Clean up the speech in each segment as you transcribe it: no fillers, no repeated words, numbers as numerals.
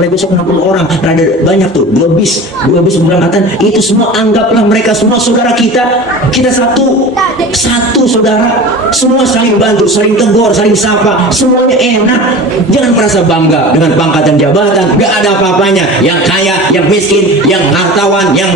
mulai besok 60 orang, ada banyak tuh, dua bis berangkatan, itu semua anggaplah mereka semua saudara kita satu saudara, semua saling bantu, saling tegur, saling sapa, semuanya enak. Jangan merasa bangga dengan pangkat dan jabatan, gak ada apa-apanya, yang kaya, yang miskin, yang hartawan, yang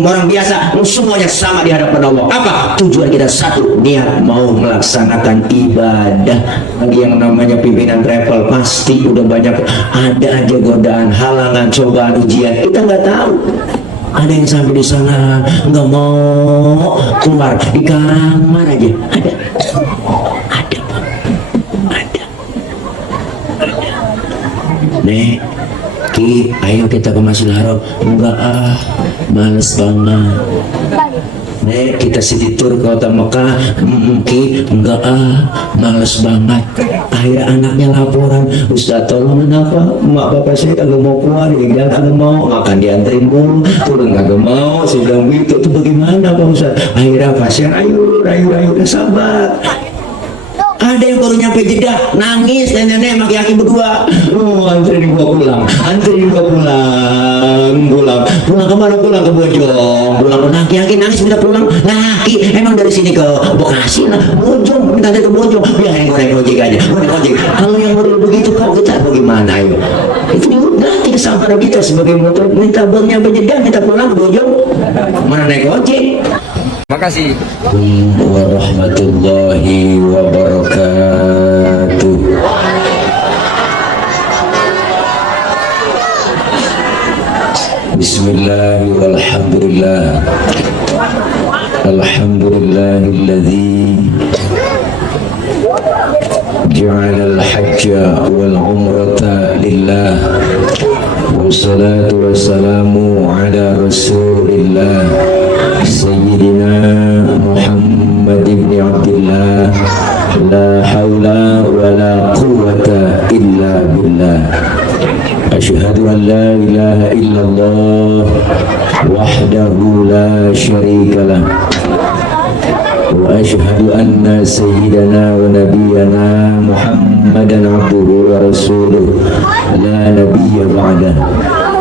orang biasa, semuanya sama di hadapan Allah. Apa? Tujuan kita satu, niat mau melaksanakan ibadah. Bagi yang namanya pimpinan travel pasti udah banyak, ada aja godaan, halangan, cobaan, ujian, kita nggak tahu. Ada yang sampai di sana nggak mau keluar, di kamar aja. Ada. Nek, Ki, ayo kita ke Masjidil Haram. Enggak males banget. Nek, kita city tour ke kota Mekah. Ki, enggak males banget. Akhirnya anaknya laporan, Ustaz tolong kenapa mak bapak saya kagak mau keluar, ya kagak mau makan dianterin mulu, turun kagak mau. Saya bilang gitu, itu bagaimana Pak Ustaz? Akhirnya pasien, ayo udah sabar. Ada yang baru nyampe Jeddah nangis, nenek maki-maki berdua, anterin gua pulang kemana? Pulang ke Bojong, pulang ke Naki nangis minta pulang. Naki emang dari sini ke Bekasi lah, Bojong minta ke Bojong, ya yang naik ojek aja, naik ojek. Kalau yang baru begitu kau kita bagaimana ayo? Itu udah kita sama kita sebagai motor, minta baru nyampe Jeddah minta pulang ke Bojong, mana naik ojek. Makasih. Warahmatullahi wabarakatuh. Bismillah walhamdulillah. Alhamdulillahilladzi ja'ala al-hajja wal umrata lillah. Wassalatu wassalamu ala rasulillah Sayyidina Muhammad ibn Abdillah. La hawla wa la quwwata illa billah. Asyhadu an la ilaha illallah wahdahu la syarika lah, wa asyhadu anna sayyidana wa nabiyyana Muhammadan abduhu wa rasuluh la nabiyya ba'dah.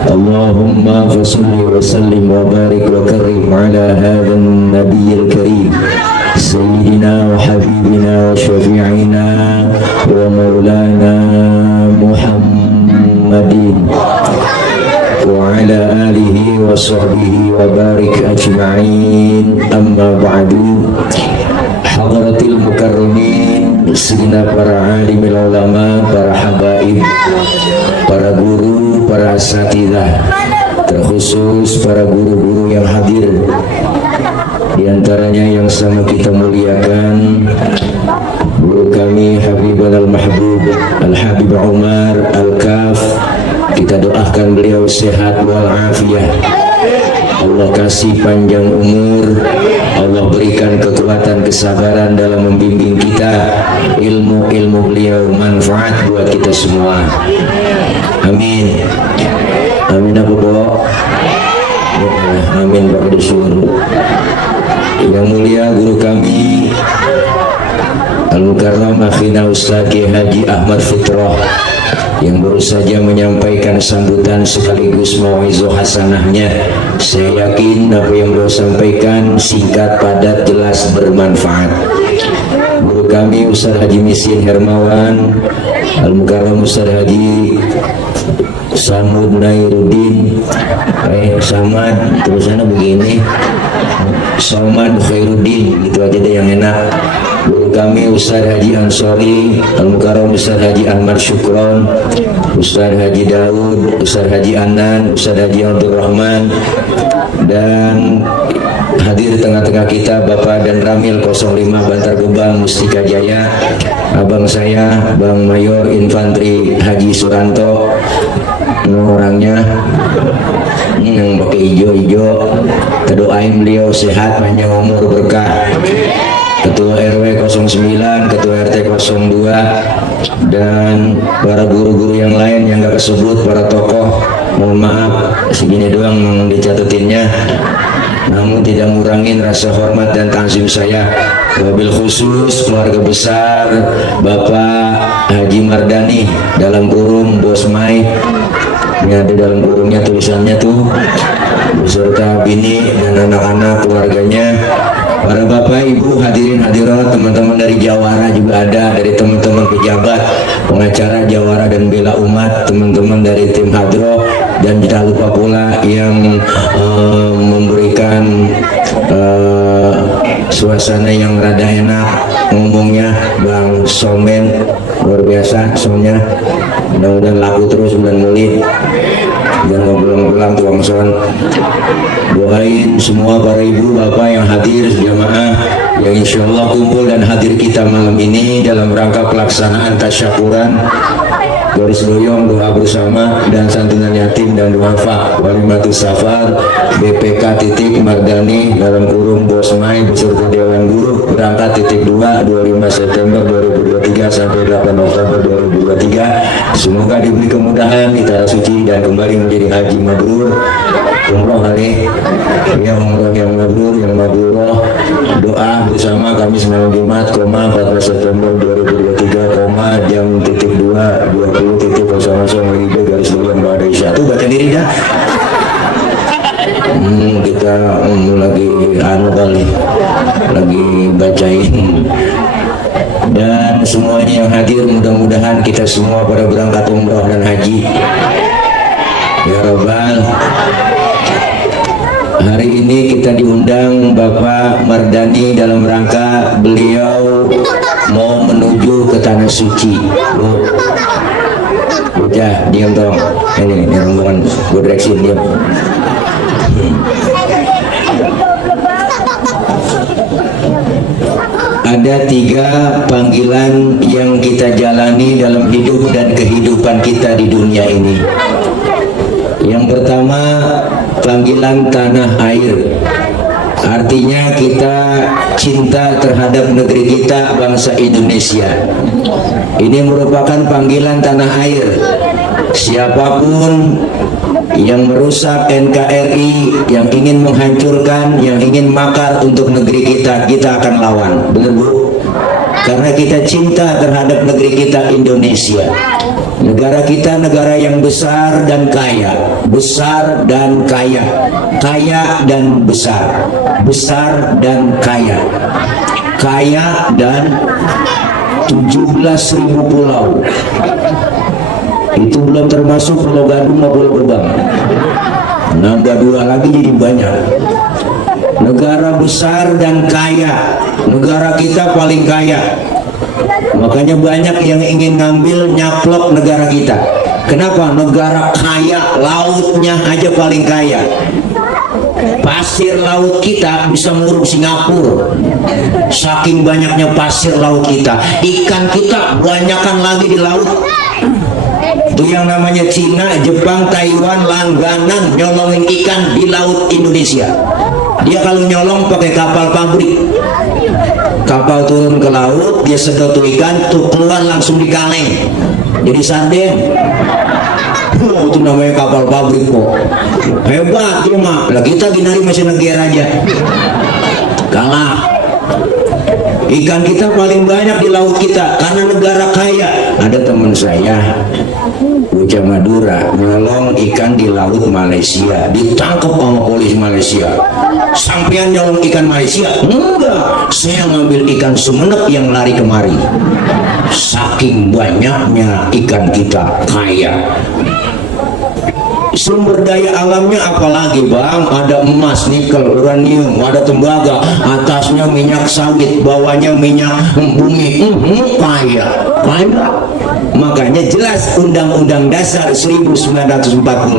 Allahumma fasalli wa sallim wa barik wa karim ala hadha an-nabiy al-karim sayyidina wa habibina wa syafi'ina wa maulana Muhammadin wa ala alihi wa sahbihi wa barik ajma'in. Amma ba'du. Hadratil mukarramin, segenap para alimil ulama, para habaib, para guru, para asatidzah, terkhusus para guru-guru yang hadir, di antaranya yang sama kita muliakan guru kami Habibul Al-Mahbub Al-Habib Umar Al-Kaf. Kita doakan beliau sehat walafiat, Allah kasih panjang umur, Allah berikan kekuatan kesabaran dalam membimbing kita, ilmu beliau manfaat buat kita semua. Amin. Amin apa boh? Amin Bapak disuruh. Yang mulia guru kami Al-Mukarram Akhina Ustaz Kiai Haji Ahmad Fitrah yang baru saja menyampaikan sambutan sekaligus mau'izah hasanahnya. Saya yakin apa yang beliau sampaikan singkat, padat, jelas, bermanfaat. Guru kami Ustaz Haji Misin Hermawan Al-Mukarram Ustaz Haji Samud Nairuddin Samad, tulisannya begini Samad Khairuddin, gitu aja deh yang enak. Guru kami Ustaz Haji Ansori Al-Mukarram Ustaz Haji Ahmad Syukron, Ustaz Haji Daud, Ustaz Haji Anan, Ustaz Haji Abdul Rahman, dan hadir di tengah-tengah kita Bapak dan Ramil 05 Bantar Gebang Mustika Jaya, abang saya Bang Mayor Infanteri Haji Suranto, orangnya yang pakai hijau-hijau, kita doain beliau sehat, panjang umur, berkah. Ketua RW 09, Ketua RT 02, dan para guru-guru yang lain yang gak kesebut, para tokoh, mohon maaf segini doang yang dicatatinnya, namun tidak ngurangin rasa hormat dan tanzim saya. Wabil khusus keluarga besar Bapak Haji Mardani dalam kurung Bos Mai, Ini ada dalam kurungnya tulisannya tuh, beserta bini dan anak-anak keluarganya. Para bapak, ibu, hadirin hadirat, teman-teman dari Jawara juga ada, dari teman-teman pejabat, pengacara Jawara dan Bela Umat, teman-teman dari tim Hadroh, dan tidak lupa pula yang memberikan suasana yang rada enak ngomongnya, Bang Somen, luar biasa soalnya, mudah-mudahan laku terus bulan Maulid dan ngobrol-ngobrol tuang son. Doain semua para ibu bapak yang hadir jamaah yang insya Allah kumpul dan hadir kita malam ini dalam rangka pelaksanaan tasyakuran, garis doyong, doa bersama dan santunan yatim dan duafa walimatus safar BPK titik Mardani dalam kurung Bos Mai beserta Dewan Guru berangkat titik 2 25 September 2023 sampai 8 November 2023. Semoga diberi kemudahan kita suci dan kembali menjadi haji mabrur, umroh hari yang umroh yang mabrur, yang mabruroh. Doa bersama kami semalam Jumat, 14 September 2023, jam titik 2 20 titik 00 WIB garis bulan pada isya. Tuh baca diri dah. Kita lagi anu kali, lagi bacain. Dan semuanya yang hadir mudah-mudahan kita semua pada berangkat umroh dan haji ya Rabbal. Hari ini kita diundang Bapak Mardani dalam rangka beliau mau menuju ke Tanah Suci. Udah diam dong, ini rombongan gue direksi, diam. Ada 3 panggilan yang kita jalani dalam hidup dan kehidupan kita di dunia ini. Yang pertama, panggilan tanah air. Artinya kita cinta terhadap negeri kita, bangsa Indonesia. Ini merupakan panggilan tanah air. Siapapun yang merusak NKRI, yang ingin menghancurkan, yang ingin makar untuk negeri kita, kita akan lawan. Benar Bu? Karena kita cinta terhadap negeri kita Indonesia. Negara kita negara yang besar dan kaya, besar dan kaya, kaya dan besar, besar dan kaya, kaya dan 17.000 pulau. Itu belum termasuk Pulau Gadung maupun Pulau Gebang. Nambah 2 lagi jadi banyak. Negara besar dan kaya, negara kita paling kaya. Makanya banyak yang ingin ngambil nyaplok negara kita. Kenapa? Negara kaya, lautnya aja paling kaya. Pasir laut kita bisa nguruk Singapura. Saking banyaknya pasir laut kita. Ikan kita banyakan lagi di laut. Itu yang namanya Cina, Jepang, Taiwan langganan nyolongin ikan di laut Indonesia. Dia kalau nyolong pakai kapal pabrik. Kapal turun ke laut, dia sedot tuh ikan, tuh keluar langsung di kaleng. Jadi sarden. Itu namanya kapal pabrik kok. Hebat dia mah. Lah kita ginari masih negara aja. Kalah. Ikan kita paling banyak di laut kita karena negara kaya. Ada teman saya bocah Madura nyolong ikan di laut Malaysia, ditangkap sama polisi Malaysia. Sampean nyolong ikan Malaysia? Enggak, saya ngambil ikan Sumenep yang lari kemari. Saking banyaknya ikan kita kaya. Sumber daya alamnya apalagi Bang, ada emas, nikel, uranium, ada tembaga, atasnya minyak sawit, bawahnya minyak bumi. Kaya, kaya. Makanya jelas Undang-Undang Dasar 1945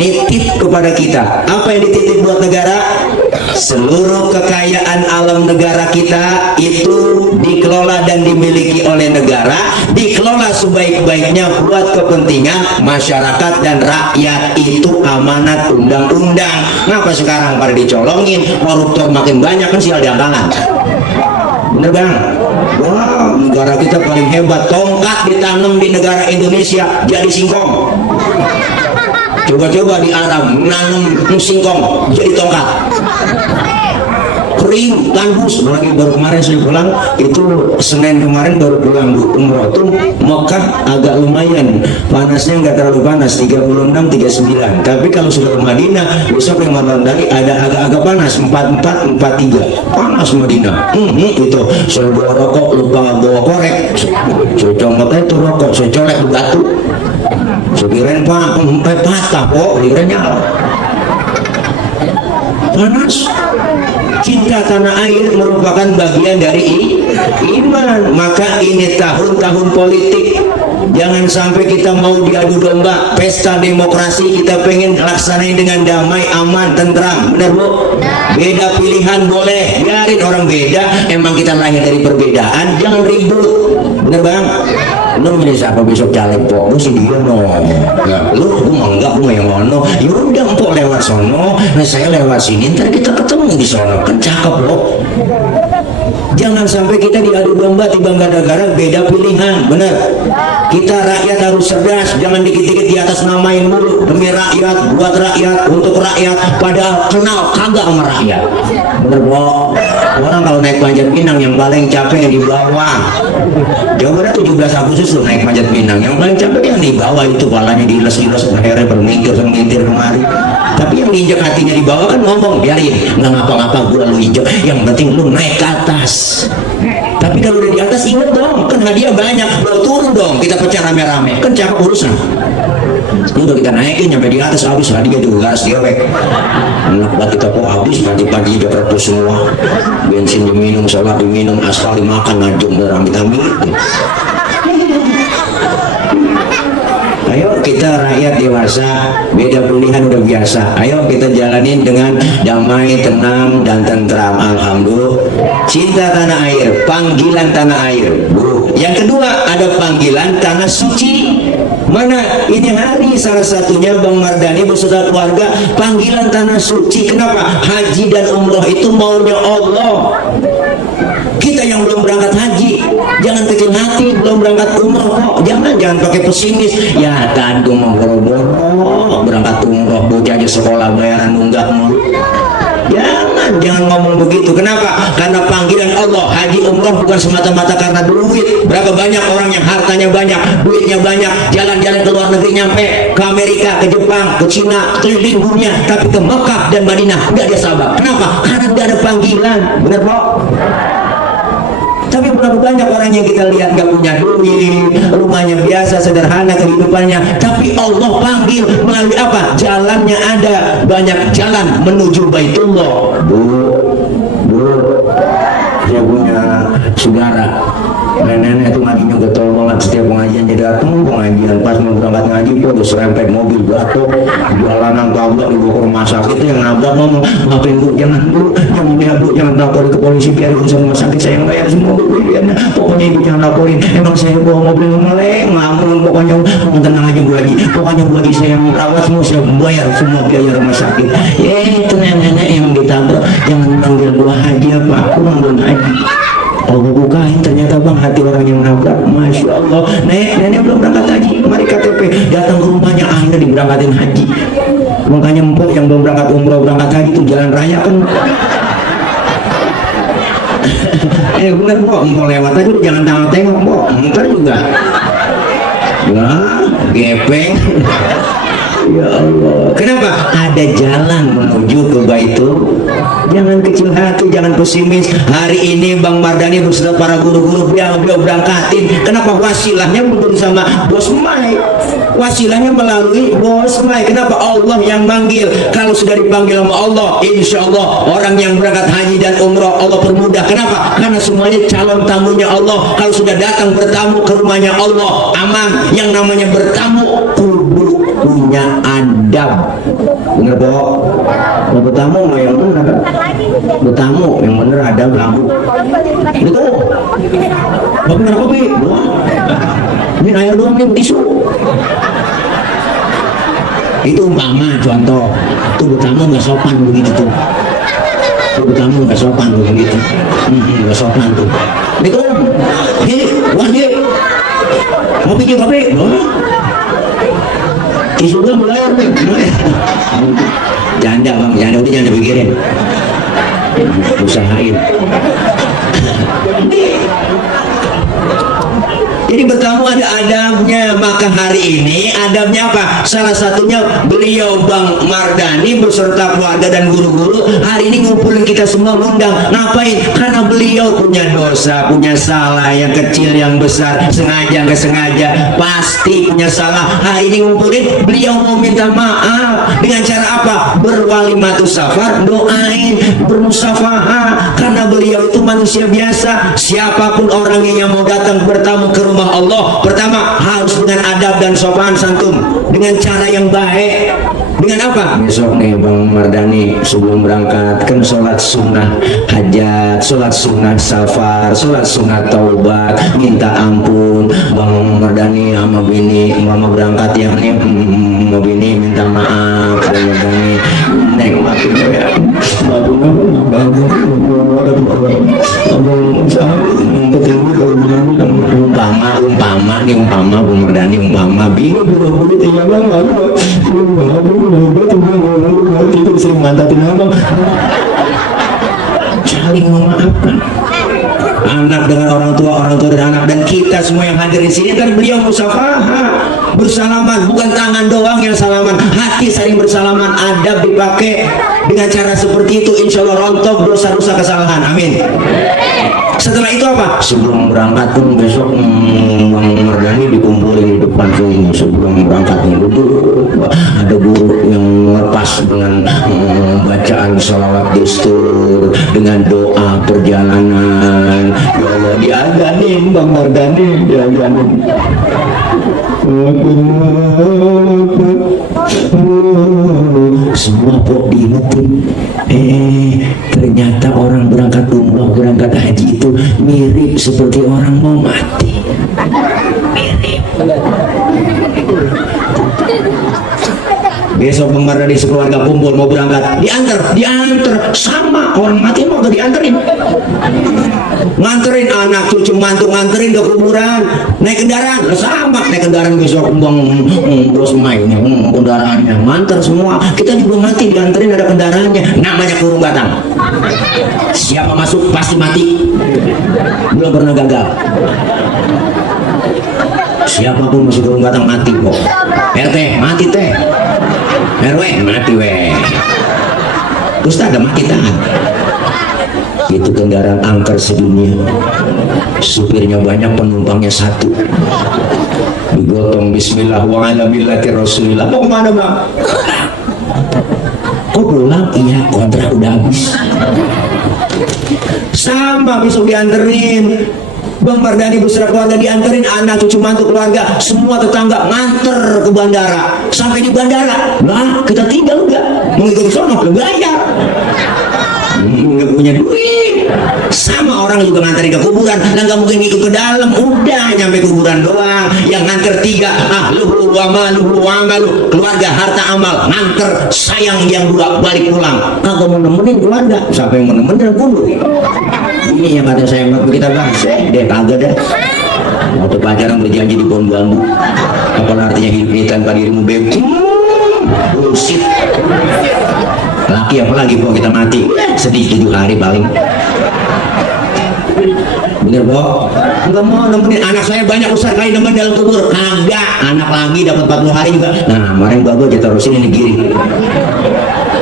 nitip kepada kita. Apa yang dititip buat negara? Seluruh kekayaan alam negara kita itu dikelola dan dimiliki oleh negara, dikelola sebaik-baiknya buat kepentingan masyarakat dan rakyat. Itu amanat undang-undang. Ngapa sekarang pada dicolongin, koruptor makin banyak, kan sial diangkalan. Bener Bang? Wah, negara kita paling hebat. Tongkat ditanam di negara Indonesia jadi singkong. Coba-coba di Arab nanam singkong jadi tongkat. kering, tandus. Lagi baru kemarin saya pulang, itu Senin kemarin baru pulang umroh tuh Mekah agak lumayan, panasnya nggak terlalu panas 36, 39. Tapi kalau sudah ke Madinah besok yang malam lagi ada agak-agak panas 44, 43 panas Madinah. Itu saya bawa rokok lupa bawa korek, saya comot itu rokok, saya colek batu, saya kirain patah kok, kirain nyala. Panas. Cinta tanah air merupakan bagian dari iman. Maka ini tahun-tahun politik, jangan sampai kita mau diadu domba pesta demokrasi, kita pengen laksanain dengan damai, aman, tentram. Benar Bu? Beda pilihan boleh, biarin orang beda, emang kita lahir dari perbedaan, jangan ribut. Bener Bang? Lu milih siapa besok caleg po? Lu sih dia no. Ya, lu enggak, gue yang ngono. Ya udah empok lewat sono, nah saya lewat sini, ntar kita ketemu di sono. Kan cakep loh. Jangan sampai kita diadu domba tiba gara-gara beda pilihan. Bener? Kita rakyat harus cerdas, jangan dikit-dikit di atas namain dulu. Demi rakyat, buat rakyat, untuk rakyat, padahal kenal kagak sama rakyat. Bener po? Orang kalau naik Panjat Pinang yang paling capek yang di bawah. Jawa Barat 17 Agustus tuh naik Panjat Pinang, yang paling capek yang di bawah itu, palanya diiles-iles, akhirnya berminggir kemari. Tapi yang diinjak hatinya di bawah kan ngomong, biarin, nggak ngapa-ngapa gua lu injek, yang penting lu naik ke atas. Tapi kalau udah di atas inget dong, kan hadiah banyak, lo turun dong, kita pecah rame-rame, kan cakep urusan. Udah kita naikin nyampe di atas, habis hadiah juga gas diawek. Enak banget kita kok habis, pagi-pagi Jakarta semua, bensin diminum, solar diminum, aspal dimakan, ngajung darah vitamin. Ayo kita rakyat dewasa, beda pilihan udah biasa. Ayo kita jalanin dengan damai, tenang, dan tentram. Alhamdulillah. Cinta tanah air, panggilan tanah air. Yang kedua ada panggilan tanah suci. Mana ini hari salah satunya Bang Mardani beserta keluarga panggilan tanah suci. Kenapa? Haji dan umroh itu maunya Allah. Kita yang belum berangkat haji, jangan kecil hati, belum berangkat umroh kok. Jangan pakai pesimis. Ya kan gue mau boro-boro berangkat umroh, bocah aja sekolah bayaran nunggak mulu. Jangan ngomong begitu. Kenapa? Karena panggilan Allah haji umroh bukan semata-mata karena duit. Berapa banyak orang yang hartanya banyak, duitnya banyak, jalan-jalan ke luar negeri, nyampe ke Amerika, ke Jepang, ke Cina, keliling dunia, tapi ke Mekah dan Madinah nggak dia sabar. Kenapa? Karena nggak ada panggilan. Benar Pak? Tapi berapa banyak orang yang kita lihat gak punya duit, rumahnya biasa, sederhana kehidupannya, tapi Allah panggil melalui apa? Jalannya ada, banyak jalan menuju Baitullah. Bu, saya punya saudara, nenek itu ngajinya getol banget, setiap pengajian dia datang pengajian, pas mau berangkat ngaji kok udah serempet mobil batuk, jalanan tabrak dibawa ke rumah sakit. Yang nabrak ngomong, maafin Bu, jangan Bu, jangan laporin ke polisi, biar urusan rumah sakit saya yang bayar semua Bu, biarnya. Pokoknya Ibu jangan laporin, emang saya bawa mobil meleng, ngamun, pokoknya tenang aja Bu Haji, pokoknya Bu Haji saya yang merawat semua, saya bayar semua biaya rumah sakit. Ya itu nenek yang ditabrak, jangan panggil Bu Haji apa, aku belum haji. Oh bukain, ternyata Bang hati orang yang nabrak. Masya Allah. Nenek belum berangkat haji, mari KTP, datang ke rumahnya, akhirnya diberangkatin haji. Makanya empuk yang belum berangkat umroh berangkat haji itu jalan raya kan. Bener Pok, empuk lewat aja jangan tengok-tengok Pok, ntar juga ya gepeng. Ya Allah, kenapa? Ada jalan menuju ke Baitul. Jangan kecil hati, jangan pesimis. Hari ini Bang Mardani beserta para guru-guru beliau berangkatin. Kenapa? Wasilahnya bukan sama Bos Mai, wasilahnya melalui Bos Mai. Kenapa? Allah yang manggil. Kalau sudah dipanggil sama Allah, insya Allah orang yang berangkat haji dan umroh Allah permudah. Kenapa? Karena semuanya calon tamunya Allah. Kalau sudah datang bertamu ke rumahnya Allah, aman. Yang namanya bertamu kudu punya adab. Bener Pok? Mau bertamu mah yang bener, bertamu yang bener adab lagu. Itu mau bener kopi? Ini air doang nih, tisu. Itu umpama contoh. Itu bertamu nggak sopan begitu tuh. Itu bertamu nggak sopan begitu. Nggak sopan tuh. Itu, wajib. Mau bikin kopi? Isunya mulai nih. Janda Bang, janda udah jangan dipikirin. usahain. Jadi bertamu ada adabnya. Maka hari ini adabnya apa? Salah satunya beliau Bang Mardani beserta keluarga dan guru-guru hari ini ngumpulin kita semua, undang. Ngapain? Karena beliau punya dosa, punya salah, yang kecil yang besar, sengaja nggak sengaja, pasti punya salah. Hari ini ngumpulin, beliau mau minta maaf. Dengan cara apa? Berwalimatus safar, doain, bermusafahah. Karena beliau itu manusia biasa. Siapapun orangnya yang mau datang bertamu ke rumah Allah, pertama harus dengan adab dan sopan santun, dengan cara yang baik. Dengan apa? Besok nih Bang Mardani sebelum berangkat kan sholat sunnah hajat, sholat sunnah safar, sholat sunnah taubat, minta ampun. Bang Mardani sama bini mama berangkat yang nih mau bini minta maaf. Bang Mardani neng maafin ya, umpama Bang Mardani umpama bini buru-buru tinggal itu sering mantatin abang, saling memaafkan anak dengan orang tua dengan anak, dan kita semua yang hadir di sini kan beliau musafahah, bersalaman, bukan tangan doang yang salaman, hati saling bersalaman. Adab dipakai dengan cara seperti itu, insya Allah rontok dosa-dosa kesalahan. Amin. Setelah itu apa? Sebelum berangkat pun besok Bang Mardani dikumpulin di depan sini sebelum berangkat. Ada guru yang lepas dengan bacaan sholawat dustur, dengan doa perjalanan. Ya Allah, diadanin Bang Mardani, diadanin. Semua kok diingetin. Ternyata orang berangkat umrah, berangkat haji itu mirip seperti orang mau mati. Mirip. Besok Bang Mardani sekeluarga kumpul mau berangkat, diantar sama orang mati mau ke dianterin, nganterin anak cucu mantu, nganterin ke kuburan, naik kendaraan sama, naik kendaraan besok Bang bos main kendaraannya manter semua. Kita juga mati dianterin, ada kendaraannya, namanya kurung batang. Siapa masuk pasti mati, belum pernah gagal. Siapapun masuk kurung batang mati kok. RT mati teh, RW mati weh, Ustaz ada mati tahan. Itu kendaraan angker sedunia, supirnya banyak, penumpangnya satu, digotong bismillah wa ala millati rasulillah. Mau kemana Bang? Kok pulang? Iya, kontrak udah habis. Sama besok dianterin Bang Mardani beserta keluarga, dianterin anak cucu mantu keluarga, semua tetangga nganter ke bandara. Sampai di bandara, lah kita tinggal enggak, mengikuti sono bayar, nggak punya duit. Sama orang juga nganterin ke kuburan, dan nggak mungkin ikut ke dalam, udah nyampe kuburan doang. Yang nganter tiga, luhlu amalu, keluarga harta amal, nganter sayang yang dua balik pulang. Kagak mau nemenin keluarga, siapa yang mau nemenin kudu. Ini yang kata saya kita Bang, deh kagak dah. Waktu pacaran berjanji di pohon bambu, apa artinya hidup ini tanpa dirimu beb? Bullshit. Laki apalagi kok kita mati, sedih 7 hari paling. Bener Bo? Enggak mau nemenin anak saya, banyak besar kali nemen dalam kubur. Kagak, anak lagi dapat 40 hari juga. Nah kemarin Bapak jatuh terusin ini giri.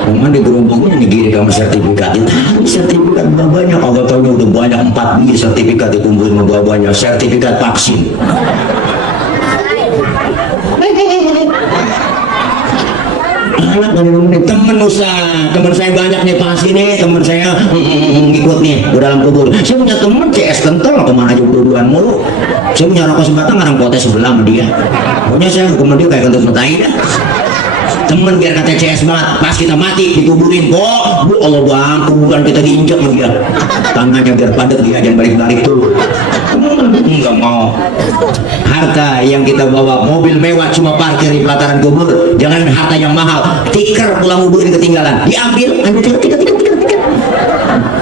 Memang di gerombongnya negeri kamu sertifikat itu, sertifikat banyak. Kalau tahu udah banyak 4 biji sertifikat dikumpulin banyak, sertifikat vaksin. Temen usaha, temen saya banyak nih pasti nih, temen saya ngikut nih ke dalam kubur. Saya punya temen CS kental, kemana aja dua-duaan mulu. Saya punya rokok sebatang, ngarang potes sebelah sama dia. Pokoknya saya hukum dia kayak kentut metai dah. Temen biar kata CS banget, pas kita mati dikuburin kok, bu Allah Bang, kuburan kita diinjak sama dia, tangannya biar padat, dia jangan balik-balik tuh. Enggak mau. Harta yang kita bawa, mobil mewah cuma parkir di pelataran kubur, jangan harta yang mahal, tiker pulang kuburin ketinggalan, diambil, ambil tiker.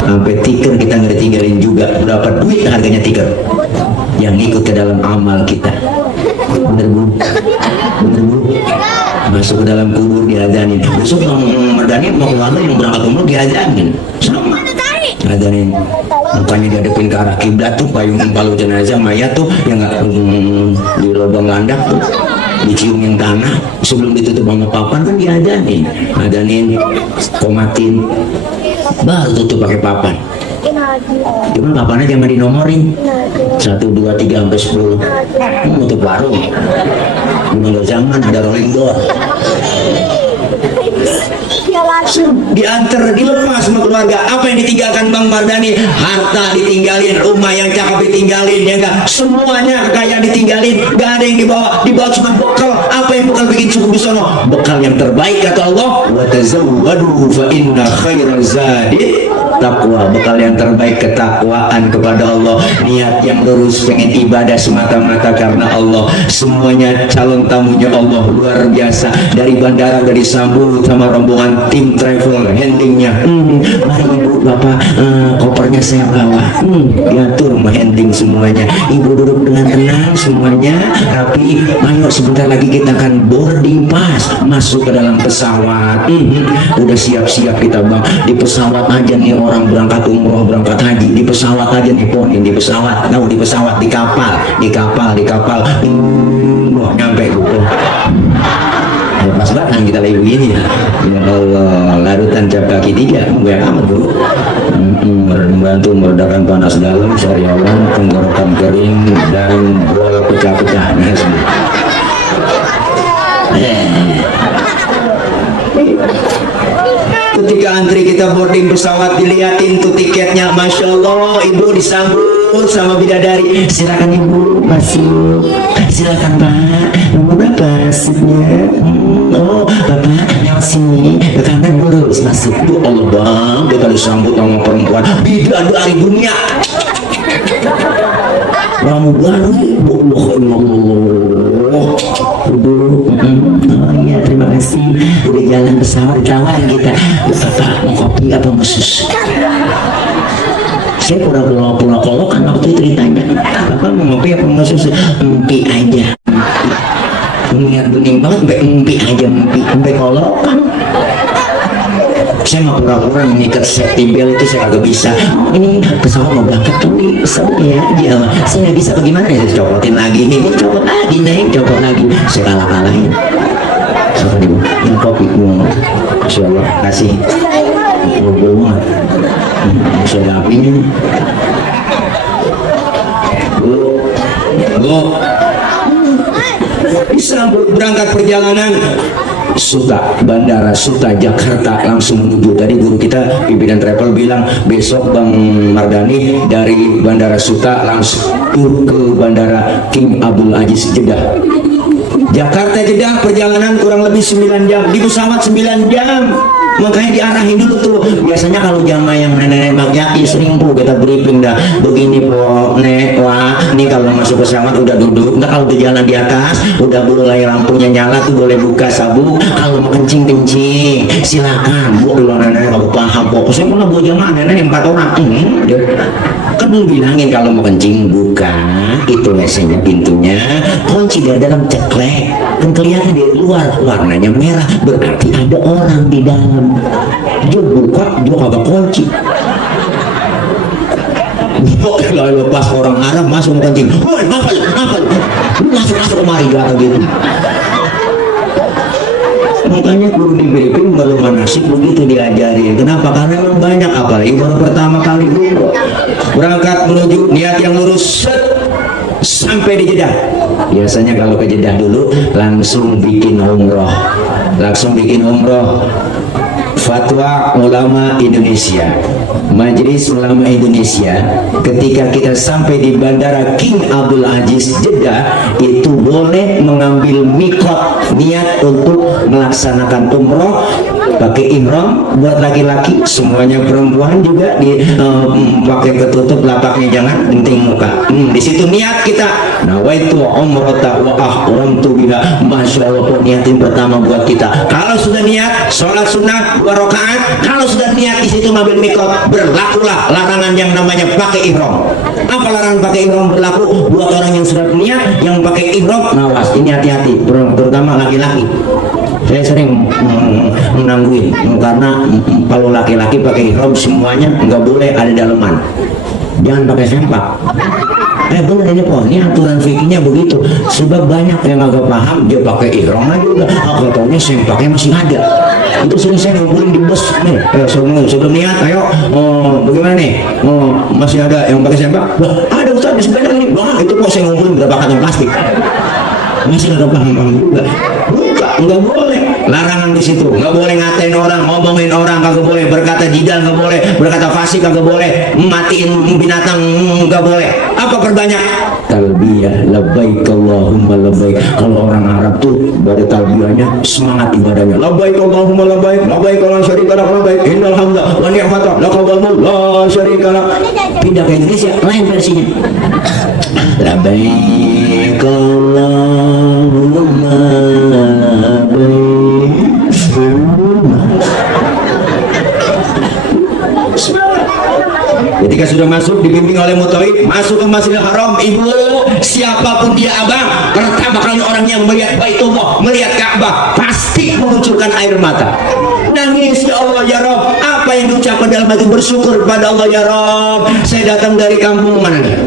Sampai tiker kita nggak ditinggalin juga. Berapa duit harganya tiker yang ikut ke dalam amal kita. Bener bu, bener bu. Masuk ke dalam kubur diazanin. Besok Bang Mardani mau keluar yang berangkat umroh diazanin. Sama. ada nih mukanya dihadapin ke arah kiblat tuh, payung palu jenazah mayat tuh yang nggak di lubang landak tuh diciumin tanah sebelum ditutup sama papan kan diadanin, komatin baru tutup pakai papan. Cuman papannya jangan dinomorin 1, 2, 3 sampai 10 untuk warung. Menurut zaman ada rolling door. Diantar, dilepas sama keluarga. Apa yang ditinggalkan Bang Mardani? Harta ditinggalin, rumah yang cakep ditinggalin, ya enggak? Semuanya kekayaan ditinggalin, gak ada yang dibawa cuma bekal. Apa yang bekal bikin cukup di sono? Bekal yang terbaik kata Allah. Wa tazawwadu fa inna khairaz zadi taqwa. Bekal yang terbaik ketakwaan kepada Allah. Niat yang lurus, pengen ibadah semata-mata karena Allah. Semuanya calon tamunya Allah luar biasa. Dari bandara udah disambut sama rombongan tim travel handlingnya. Mari ibu bapak, kopernya saya bawa. Diatur handling semuanya. Ibu duduk dengan tenang semuanya rapi. Ayo sebentar lagi kita akan boarding pass masuk ke dalam pesawat. Udah siap-siap kita Bang. Di pesawat aja nih orang berangkat umroh, berangkat haji, di pesawat aja nih poin, di pesawat, tahu di pesawat, di kapal, nyampe gitu. Pas banget kita lagi begini ya. Ya Allah, larutan cap kaki 3, gue amat bro. Membantu meredakan panas dalam, sariawan, tenggorokan kering dan bola pecah-pecahnya semua. Ketika antri kita boarding pesawat dilihatin tuh tiketnya, Masya Allah, ibu disambut sama bidadari. Silakan ibu masuk, silakan pak, nomor berapa seatnya? Oh bapak yang sini ke kanan lurus masuk. Ya Allah Bang, kita disambut sama perempuan bidadari dunia. Pramugari, Allah, oh iya terima kasih udah jalan pesawat ditawarin kita, bapak mau kopi apa mau susu? Saya pura-pura kolokan waktu itu ditanya, bapak mau kopi apa mau susu? Empi aja. Niat bening banget, empi aja, empi kolokan. Saya mau pura-pura mengikat safety belt itu saya agak bisa. Ini pesawat mau berangkat tuh nih pesawat ya, saya nggak bisa bagaimana ya, saya copotin lagi nih, copot lagi naik, copot lagi, saya kalah-kalahin. Sorry, ini kopi mau, Masya Allah, kasih banget, saya rapinya, bu, bisa berangkat perjalanan. Suta, Bandara Suta Jakarta langsung menuju. Tadi guru kita pimpinan travel bilang besok Bang Mardani dari Bandara Suta langsung ke Bandara King Abdul Aziz Jeddah. Jakarta Jeddah perjalanan kurang lebih 9 jam, di pesawat 9 jam. Makanya diarahin dulu tuh. Biasanya kalau jamaah yang nenek-nenek Bagyati sering po kita briefing dah. Begini po, nek, wah, ini kalau masuk pesawat udah duduk. Nggak kalau di jalan di atas, udah mulai lampunya nyala tuh boleh buka sabuk. Kalau mau kencing silakan. Bu, kalau nenek nggak paham po. Saya pernah bawa jamaah nenek 4 orang. Kan belum bilangin kalau mau kencing buka. Itu biasanya pintunya. Kunci dari dalam ceklek. Kan kelihatan dari luar warnanya merah. Berarti ada orang di dalam. Dia buka, dia kagak kunci. Lalu pas orang Arab masuk kencing, woi apa masuk kemari gak gitu. Makanya guru di briefing baru manasik begitu diajarin. Kenapa? Karena memang banyak, apalagi baru pertama kali dulu berangkat menuju niat yang lurus sampai di Jeddah. Biasanya kalau ke Jeddah dulu langsung bikin umroh. Fatwa Ulama Indonesia, Majelis Ulama Indonesia, ketika kita sampai di Bandara King Abdul Aziz Jeddah itu boleh mengambil mikot, niat untuk melaksanakan umroh pakai ihram buat laki-laki, semuanya perempuan juga pakai ketutup lapaknya, jangan penting muka. Di situ niat kita, nawaitu umrata wa ahramtu biha. Masya Allah, niatin pertama buat kita. Kalau sudah niat sholat sunnah 2 rakaat, kalau sudah niat di situ ngambil mikot, berlakulah larangan yang namanya pakai ihram. Apa larangan pakai ihram berlaku buat orang yang sudah niat, yang pakai ihram? Awas, ini hati-hati, terutama laki-laki. Saya sering menangguin karena kalau laki-laki pakai ihram semuanya nggak boleh ada daleman, jangan pakai sempak. Bener ini kok, ini aturan fikihnya begitu. Sebab banyak yang agak paham, dia pakai ihram aja udah, aku taunya sempaknya masih ada. Itu sering saya ngumpulin di bus nih, sebelum niat, ayo, bagaimana nih, masih ada yang pakai sempak? Ada Ustaz, di sebelah ini, wah itu kok saya ngumpulin berapa kantong plastik. Masih ada paham juga. Buka, nggak boleh. Larangan di situ. Nggak boleh ngatain orang, ngomongin orang, kagak boleh. Berkata jidal nggak boleh. Berkata fasik kagak boleh. Matiin binatang nggak boleh. Apa perbanyak? Talbiyah, labbaik Allahumma labbaik. Kalau orang Arab tuh pada talbiyahnya semangat ibadahnya. Labbaik Allahumma labbaik, labbaik la syarika lak, labbaik innal hamda wa ni'mata lakal mulk la syarika lak. Pindah ke Indonesia, lain versinya. Labbaik Allahumma labbaik. Ketika sudah masuk dibimbing oleh mutawif, masuk ke Masjidil Haram, ibu, siapapun dia abang, pertama kali orang yang melihat Baitullah, melihat Ka'bah, pasti mengucurkan air mata. Nangis, ya Allah ya Rabb. Apa yang diucapkan dalam hati? Bersyukur pada Allah ya Rabb. Saya datang dari kampung mana nih?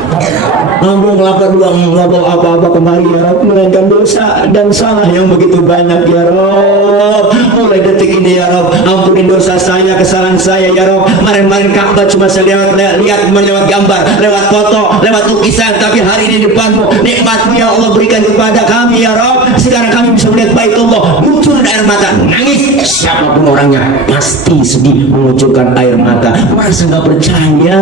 Kampung lapar doang, nggak bawa apa-apa kemari ya Rabb, melainkan dosa dan salah yang begitu banyak ya Rabb. Mulai detik ini ya Rabb, ampuni dosa saya, kesalahan saya ya Rabb. Kemarin Ka'bah cuma saya lihat lewat gambar, lewat foto, lewat lukisan, tapi hari ini depanmu, nikmatmu ya Allah berikan kepada kami ya Rabb. Sekarang kami bisa melihat Baitullah, muncul air mata, nangis. Siapapun orangnya pasti sedih, mengucurkan air mata, merasa nggak percaya.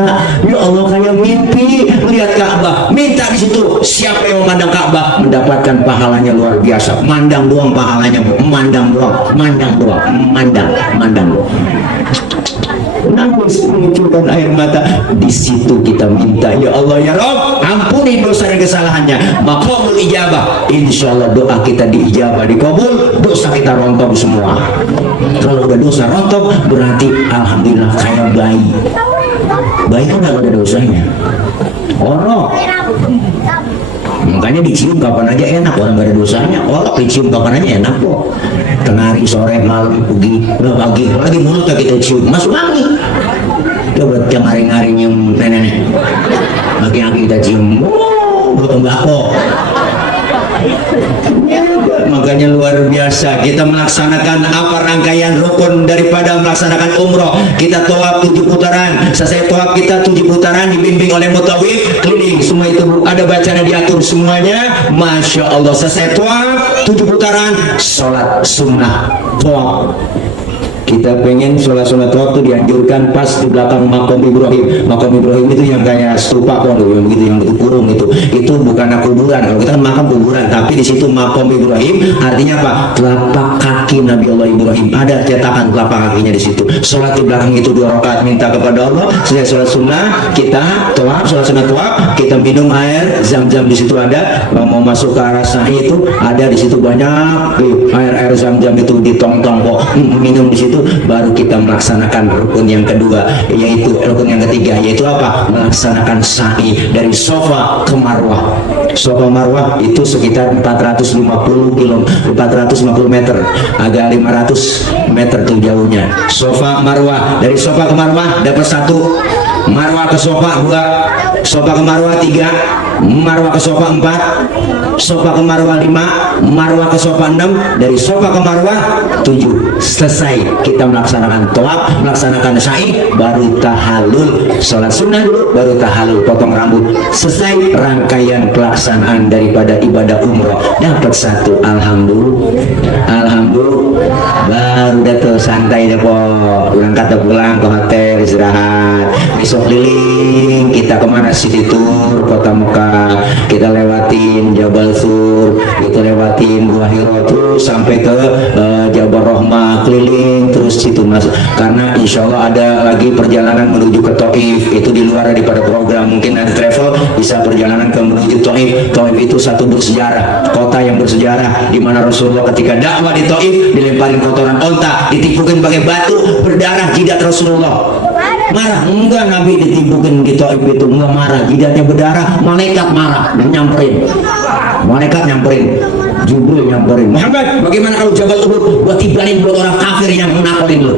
Ya Allah, kayak mimpi melihat Ka'bah. Minta di situ, siapa yang memandang Ka'bah mendapatkan pahalanya luar biasa. Mandang doang pahalanya, mandang doang, mandang doang. Nangis mengucurkan air mata. Di situ kita minta, ya Allah ya Rabb, ampuni dosa dan kesalahannya. Maqamul ijabah, insya Allah doa kita diijabah, dikabul, dosa kita rontok semua. Kalau udah dosa rontok, berarti alhamdulillah kayak bayi. Bayi kan gak ada dosanya. Orok, makanya dicium kapan aja enak, orang gak ada dosanya. Orok dicium kapan aja enak kok. Tengah hari, sore, malam, pagi, lagi mulutnya kita cium, masuk angin. Coba tiap hari-hari nyium nenek, lagi-lagi kita cium, buat tembakau. Makanya luar biasa kita melaksanakan apa rangkaian rukun daripada melaksanakan umroh. Kita tawaf 7 putaran, selesai tawaf kita 7 putaran dibimbing oleh mutawif keliling, semua itu ada bacaan diatur semuanya. Masya Allah, selesai tawaf 7 putaran, sholat sunnah tawaf. Kita pengen sholat sunat waktu dianjurkan pas di belakang makam Ibrahim. Makam Ibrahim itu yang kayak stupa kok, yang begitu, yang begitu kurung itu. Itu bukan kuburan. Kalau kita kan makam kuburan, tapi di situ makam Ibrahim artinya apa? Telapak kaki Nabi Allah Ibrahim. Ada cetakan telapak kakinya di situ. Sholat di belakang itu 2 rakaat minta kepada Allah. Setelah sholat sunnah kita tawaf, sholat sunat tawaf, kita minum air zam-zam di situ ada. Mau masuk ke arah sa'i itu ada di situ banyak air zam-zam itu ditong-tong kok, minum di situ. Baru kita melaksanakan rukun yang kedua, yaitu rukun yang ketiga, yaitu apa? Melaksanakan sa'i dari Sofa ke Marwah. Sofa Marwah itu sekitar 450 meter, agak 500 meter tuh jauhnya. Sofa Marwah, dari Sofa ke Marwah dapat 1, Marwah ke Sofa 2, Sofa ke Marwah 3, Marwah ke Sofa 4, Sofa ke Marwah 5, Marwah ke Sofa 6, dari Sofa ke Marwah 7. Selesai kita melaksanakan tawaf, melaksanakan sa'i, baru tahallul, sholat sunnah dulu, baru tahallul, potong rambut. Selesai rangkaian pelaksanaan daripada ibadah umroh, dapat 1. Alhamdulillah, baru dah tuh santai deh kok, berangkat pulang ke hotel istirahat. Besok keliling kita kemana? City Tour kota Mekah, kita lewatin Jabal Sur, kita lewatin Gua Hiro, terus sampai ke Jabal Rahmah, keliling terus situ mas. Karena insya Allah ada lagi perjalanan menuju ke Taif, itu di luar daripada program. Mungkin nanti travel bisa perjalanan ke menuju Taif. Taif itu satu bersejarah, kota yang bersejarah, di mana Rasulullah ketika dakwah di Taif dilemparin kotoran onta, ditipukin pakai batu, berdarah jidat Rasulullah. Marah? Enggak, Nabi ditipukin di Taif itu enggak marah, jidatnya berdarah. Malaikat marah, nyamperin, malaikat nyamperin. Jibril nyamperin, Muhammad, bagaimana kalau Jabal Uhud buat tibanin buat orang kafir yang menakolin lu?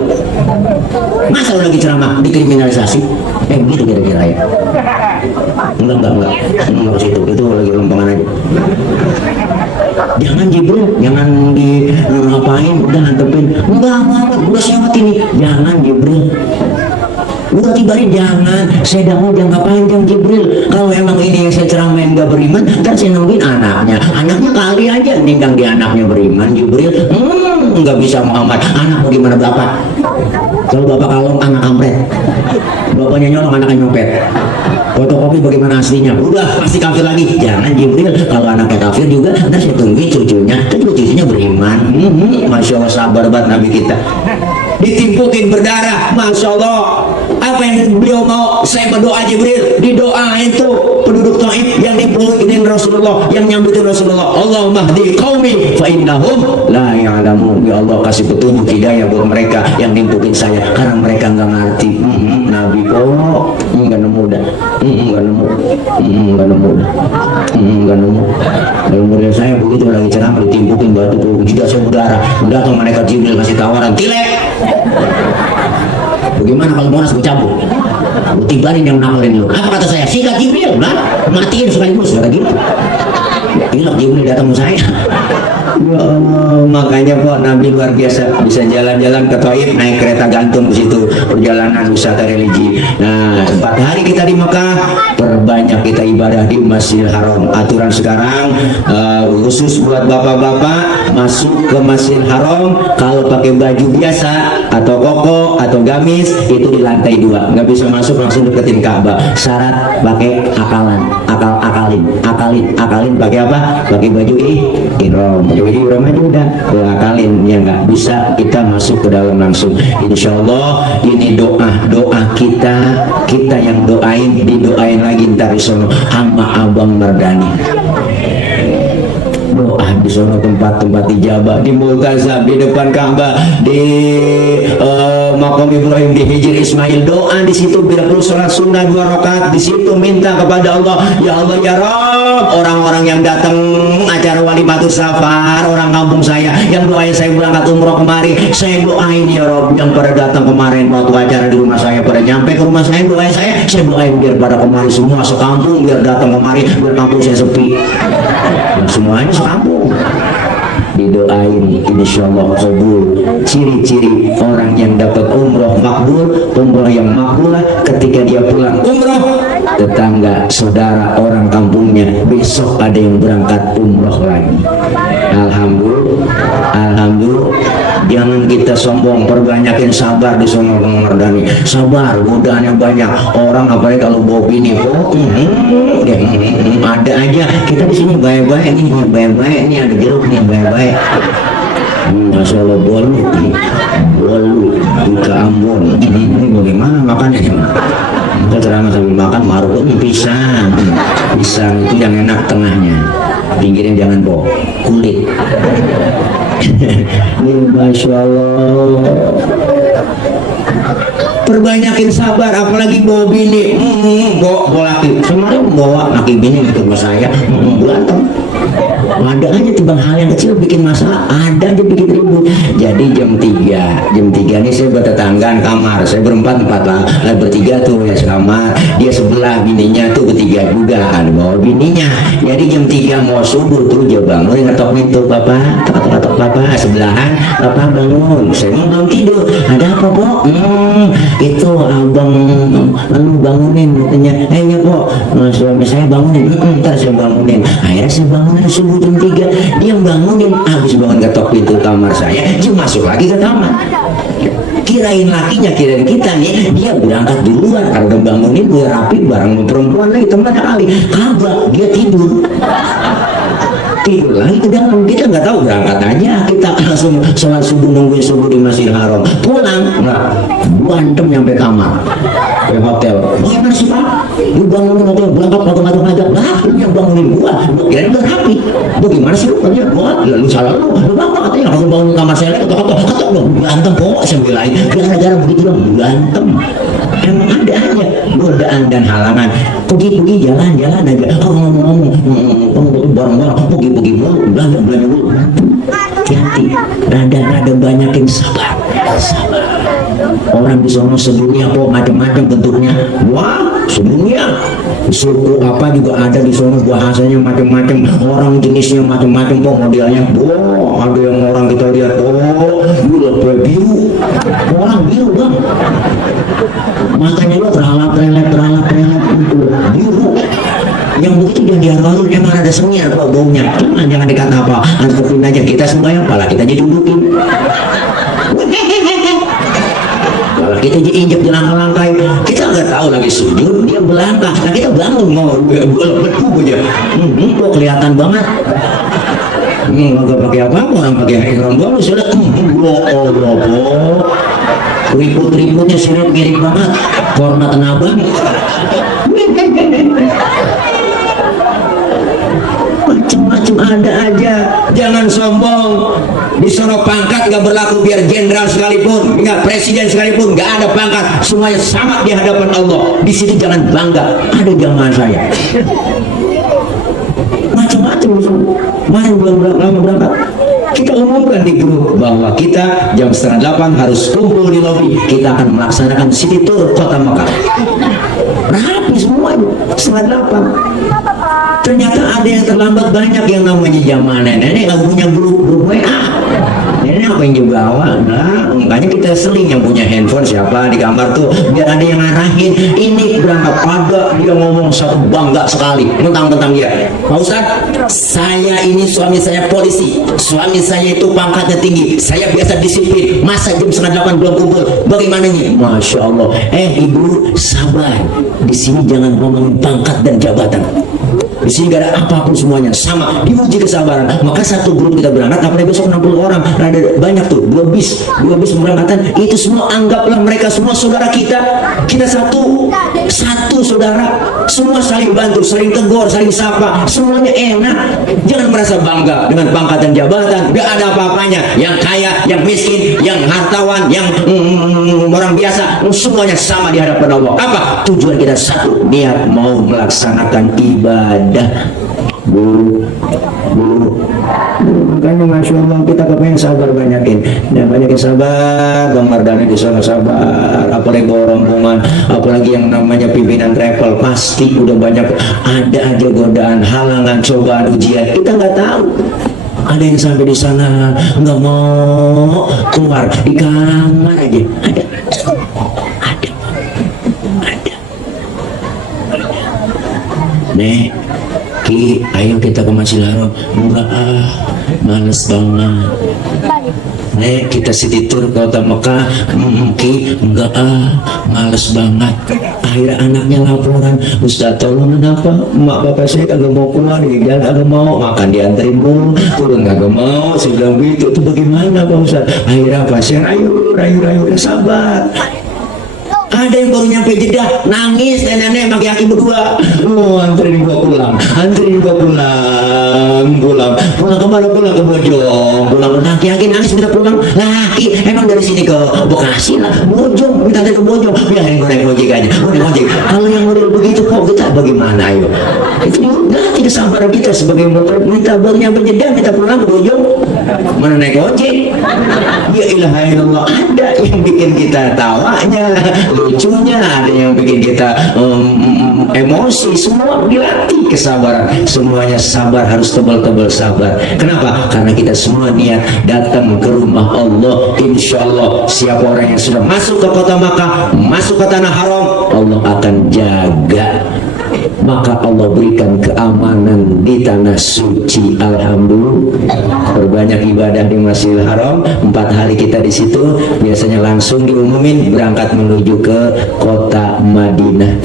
Masa lu lagi ceramah dikriminalisasi? Begitu kira-kira ya. Enggak ke situ, itu lagi lompangan aja. Jangan Jibril, jangan di ngapain, udah nantepin. Enggak, udah siapa ini? Jangan Jibril. Udah tibarin, jangan. Saya dah mau jangan ngapain jangan Jibril. Kalau emang ini yang saya ceramain gak beriman, kan saya nungguin anaknya. Anaknya kali aja ninggang di anaknya beriman. Jibril, nggak bisa Muhammad. Anak mau gimana bapak? Kalau bapak kalong anak kampret, bapaknya nyolong anaknya nyopet. Fotokopi bagaimana aslinya? Udah pasti kafir lagi. Jangan Jibril, kalau anaknya kafir juga, nanti saya tungguin cucunya. Kan cucunya beriman. Masya Allah, sabar banget Nabi kita. Ditimpukin berdarah, Masya Allah. Apa yang beliau mau? Saya berdoa Jibril, di doa itu penduduk Taif yang dipelukinin Rasulullah, yang nyambutin Rasulullah. Allahumma hdi qaumi fa innahum la ya'lamun. Ya Allah, kasih petunjuk hidayah buat mereka yang nimpukin saya, karena mereka nggak ngerti. Nabi nggak nemu dah, nggak nemu dari saya begitu lagi ceramah ditimpukin batu tuh juga saya berdarah. Datang malaikat Jibril kasih tawaran, tilek. Bagaimana kalau Monas gue cabut? Gue tibarin yang nakalin lu. Apa kata saya? Sikat Jibril, lah matiin sekaligus kata gitu. Tilak Jibril datang ke saya. Ya Allah, makanya kok Nabi luar biasa, bisa jalan-jalan ke Taif naik kereta gantung ke situ, perjalanan wisata religi. Nah, 4 hari kita di Mekah, perbanyak kita ibadah di Masjidil Haram. Aturan sekarang khusus buat bapak-bapak masuk ke Masjidil Haram, kalau pakai baju biasa atau koko atau gamis itu di lantai 2, nggak bisa masuk langsung deketin Ka'bah. Syarat pakai akalin pakai apa? Pakai baju ihram. Jadi orang aja udah akalin, ya nggak bisa kita masuk ke dalam langsung. Insya Allah ini doa kita yang didoain lagi ntar di sono sama Abang Mardani. Doa di sono tempat-tempat ijabah, di Multazam, di depan Ka'bah, di Maqam Ibrahim, di Hijri Ismail. Doa di situ biar perlu sholat sunnah 2 rakaat. Di situ minta kepada Allah, ya Allah ya Rabb, orang-orang yang datang acara Walimatus Safar, orang kampung saya yang doain saya berangkat umroh kemari, saya doain ya Rabb, yang pada datang kemarin waktu acara di rumah saya pada nyampe ke rumah saya, doain saya doain biar pada kemari semua sekampung, biar datang kemari biar kampung saya sepi. Dan semuanya sekampung didoain, insya Allah kabul. Ciri-ciri orang yang dapat umroh makbul, umroh yang makbul ketika dia pulang umroh, tetangga, saudara, orang kampungnya besok ada yang berangkat umroh lagi. Alhamdulillah. Jangan kita sombong, perbanyakin sabar di sono Bang Mardani. Sabar, godaannya banyak. Orang apalagi kalau bawa bini, ada aja. Kita di sini baik-baik nih, ada jeruk nih baik-baik. Masya Allah, bolu buka Ambon. Ini bagaimana makannya? Kita terang sambil makan maruk pisang itu yang enak tengahnya, pinggirin jangan bawa kulit. Masya Allah, perbanyakin sabar, apalagi bawa bini. Bawa laki, kemarin bawa laki bini ke rumah saya, berantem. Ada aja timbang hal yang kecil bikin masalah, ada aja bikin ribut. Jadi jam 3 ini saya bertetanggaan kamar, saya berempat lah, bertiga tuh ya sekamar, dia sebelah bininya tuh bertiga juga, ada bawa bininya. Jadi jam 3 mau subuh tuh dia bangun, ngetok pintu, bapak, ketok bapak sebelahan, bapak bangun, saya belum tidur, ada apa Pok? Itu abang bangunin katanya, ya Pok, suami saya bangunin, ntar saya bangunin. Akhirnya saya bangunin subuh jam 3, dia bangunin, habis bangun ketok pintu kamar saya, dia masuk lagi ke kamar. Kirain lakinya, kirain kita nih, dia berangkat duluan karena udah bangunin, gue rapi bareng perempuan lagi, teman kali, kagak, dia tidur lagi ke dalam. Kita nggak tahu, berangkat aja kita langsung sholat subuh, nungguin subuh di Masjidil Haram, pulang berantem nyampe kamar ke hotel. Bagaimana sih Pak? Lu bangunin hotel, berangkat ngajak lah, lu yang bangunin gua kira udah rapi. Bagaimana sih lu? Gua lu salah lu bapak katanya langsung bangun kamar saya, ketok dong, berantem kok, saya belain gara-gara begitu dong, berantem. emang ada aja godaan dan halangan. Pergi-pergi jalan-jalan aja, ngomong bareng-bareng, pergi-pergi mulu, belanja mulu. Hati-hati, rada banyakin sabar. Orang di sono sedunia kok macam-macam bentuknya. Wah, sedunia. Suku apa juga ada di sono, bahasanya macam-macam, orang jenisnya macam-macam kok modelnya. Wah, ada yang orang kita lihat, gila biru. Orang biru bang. Matanya lo teralap itu biru. Yang bukti dia diaralun emang ada sengir kok baunya. Jangan dikata apa, antepin aja kita sembahyang, pala kita jadi dudukin. Kalau kita diinjak di langkah-langkai, kita nggak tahu lagi sujud, dia berlangkah. Nah kita bangun mau betul aja. Kok kelihatan banget. Nggak pakai apa-apa, orang pakai ihram baru sudah. Ribut-ributnya sudah mirip banget. Korma tenabang. Macam-macam ada aja. Jangan sombong. Di sono pangkat nggak berlaku, biar jenderal sekalipun, nggak presiden sekalipun, nggak ada pangkat, semuanya sama di hadapan Allah. Di situ jangan bangga. Ada jamaah saya. Macam-macam. Mari lama berangkat. Kita umumkan di grup bahwa kita jam 7:30 harus kumpul di lobi. Kita akan melaksanakan city tour kota Mekah. Rapi semua itu 7:30. Ternyata ada yang terlambat banyak, yang namanya jamaah nenek nggak punya grup WA. Nenek apa yang dibawa? Nah, makanya kita seling yang punya handphone siapa di kamar tuh, biar ada yang ngarahin. Ini berangkat pada dia ngomong satu bangga sekali, tentang dia. Pak Ustadz, saya ini suami saya polisi, suami saya itu pangkatnya tinggi, saya biasa disiplin, masa jam 7:30 belum kumpul? Bagaimana nih? Masya Allah. Ibu sabar, di sini jangan ngomongin pangkat dan jabatan. Di sini gak ada apapun, semuanya sama, diuji kesabaran. Maka satu grup kita berangkat, apalagi besok 60 orang, ada banyak tuh, dua bis pemberangkatan, itu semua anggaplah mereka semua saudara kita. Kita satu saudara, semua saling bantu, saling tegur, saling sapa, semuanya enak. Jangan merasa bangga dengan pangkat dan jabatan, gak ada apa-apanya. Yang kaya, yang miskin, yang hartawan, yang orang biasa, semuanya sama di hadapan Allah. Apa? Tujuan kita satu, niat mau melaksanakan ibadah. Makanya Masya Allah kita kepengen sabar banyakin sabar. Bang Mardhani di sana sabar, apalagi rombongan, apalagi yang namanya pimpinan travel, pasti udah banyak ada aja godaan, halangan, cobaan, ujian, kita nggak tahu. Ada yang sampai di sana nggak mau keluar, di kamar aja ada. Nek, Ki, ayo kita ke Masjidil Haram. Enggak males banget. Nek, kita city tour kota Mekah. Ki, enggak males banget. Akhirnya anaknya laporan, Ustaz tolong kenapa emak bapak saya kagak mau keluar, dia kagak mau makan, dianterin mulu, turun kagak mau. Saya bilang gitu, itu bagaimana Pak Ustaz? Akhirnya apa? Saya rayu, sabar. Ada yang baru nyampe Jeddah, nangis nenek sama aki berdua. Anterin gua pulang. Pulang kemana? Pulang ke Bojong. Pulang aki nangis minta pulang. Laki, emang dari sini ke Bekasi lah. Bojong, minta ke Bojong. Biarin gua naik ojek aja. Kalau yang model begitu kok kita bagaimana ayo? Itu nanti kesabaran kita sebagai motor. Minta baru nyampe Jeddah, minta pulang ke Bojong. Mana naik ojek? Ya ilaha illallah, ada yang bikin kita tawanya, lucunya, ada yang bikin kita emosi. Semua dilatih kesabaran, semuanya sabar, harus tebal-tebal sabar. Kenapa? Karena kita semua niat datang ke rumah Allah. Insya Allah siapa orang yang sudah masuk ke kota Makkah, masuk ke tanah haram, Allah akan jaga. Maka Allah berikan keamanan di tanah suci. Alhamdulillah, berbanyak ibadah di Masjidil Haram. 4 hari kita di situ. Biasanya langsung diumumin berangkat menuju ke kota Madinah.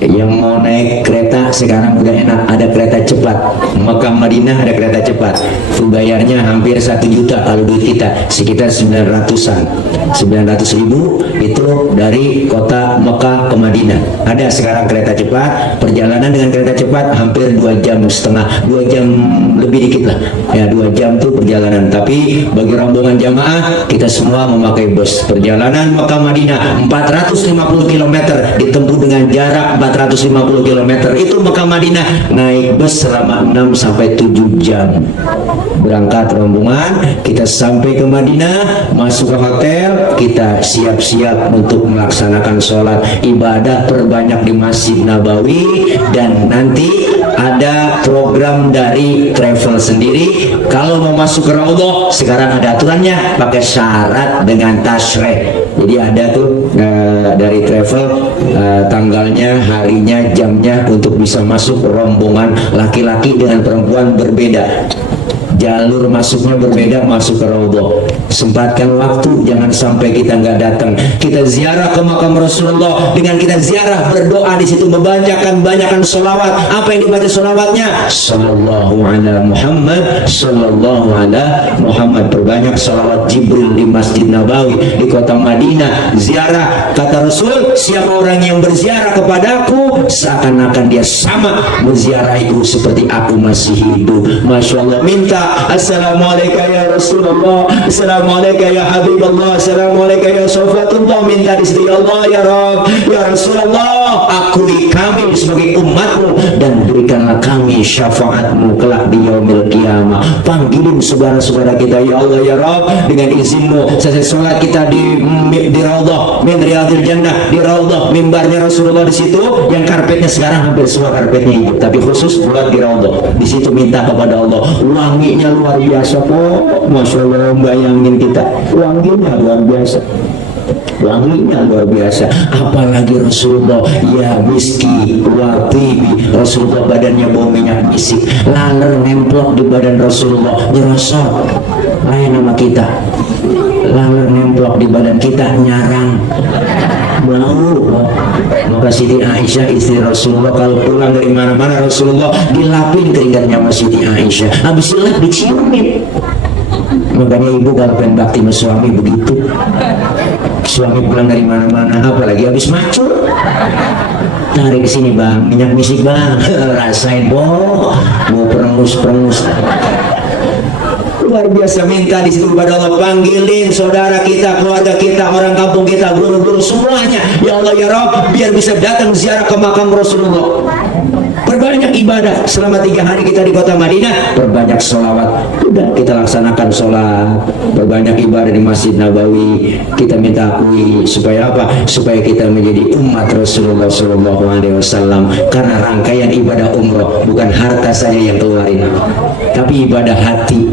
Yang mau naik kereta sekarang udah enak, ada kereta cepat. Mekah Madinah ada kereta cepat. Itu bayarnya hampir 1 juta kalau duit kita, sekitar 900-an. 900.000 itu dari kota Mekah ke Madinah. Ada sekarang kereta cepat, perjalanan dengan kereta cepat hampir 2 jam setengah, 2 jam lebih dikit lah ya, 2 jam tuh perjalanan. Tapi bagi rombongan jamaah kita semua memakai bus. Perjalanan Mekah Madinah 450 km ditempuh dengan jarak 450 km. Itu Mekah Madinah naik bus selama 6 sampai 7 jam. Berangkat rombongan, kita sampai ke Madinah, masuk ke hotel, kita siap-siap untuk melaksanakan sholat ibadah perbanyak di Masjid Nabawi. Dan nanti ada program dari travel sendiri. Kalau mau masuk ke Raudhah sekarang ada aturannya, pakai syarat dengan tasyrih. Jadi ada tuh dari travel tanggalnya, harinya, jamnya untuk bisa masuk rombongan laki-laki dengan perempuan berbeda. Jalur masuknya berbeda, masuk ke Raudhah. Sempatkan waktu, jangan sampai kita nggak datang. Kita ziarah ke makam Rasulullah. Dengan kita ziarah, berdoa di situ, membanyakan sholawat. Apa yang dibaca sholawatnya? Sallallahu ala Muhammad, sallallahu ala Muhammad. Perbanyak sholawat Jibril di Masjid Nabawi di kota Madinah. Ziarah, kata Rasul, siapa orang yang berziarah kepadaku seakan-akan dia sama menziarahiku seperti aku masih hidup. Masya Allah. Minta assalamualaikum ya Rasulullah, assalamualaikum ya Habibullah, assalamualaikum ya Sofatullah. Minta di sini, Allah ya Rabb, ya Rasulullah, akui kami sebagai umatmu dan berikanlah kami syafaatmu kelak di yaumil qiyamah. Panggilin saudara-saudara kita, ya Allah ya Rabb, dengan izinmu selesai sholat kita di Raudhah min riyadil jannah, di Raudhah mimbarnya Rasulullah di situ, yang karpetnya sekarang hampir semua karpetnya hijau, tapi khusus buat di Raudhah. Di situ minta kepada Allah, wanginya luar biasa kok, Masya Allah. Bayangin kita, wanginya luar biasa, wanginya luar biasa. Apalagi Rasulullah ya miski wa tibi, Rasulullah badannya bau minyak misik, laler nemplok di badan Rasulullah, nyerosot. Lain nama kita, laler nemplok di badan kita, nyarang, bau. Maka Siti Aisyah istri Rasulullah kalau pulang dari mana-mana, Rasulullah dilapin keringatnya sama Siti Aisyah, habis dilap diciumin. Makanya ibu kalau pengen bakti sama suami begitu. Suami pulang dari mana-mana, apalagi habis macur, tarik sini bang, minyak misik bang, rasain boh, mau perengus-perengus. Luar biasa. Minta di situ kepada Allah, panggilin saudara kita, keluarga kita, orang kampung kita, guru-guru semuanya, ya Allah ya Rabb, biar bisa datang ziarah ke makam Rasulullah. Perbanyak ibadah selama 3 hari kita di kota Madinah, perbanyak sholawat. Udah kita laksanakan sholat, perbanyak ibadah di Masjid Nabawi. Kita minta akui supaya apa? Supaya kita menjadi umat Rasulullah SAW. Karena rangkaian ibadah umroh bukan harta saja yang keluarin, tapi ibadah hati,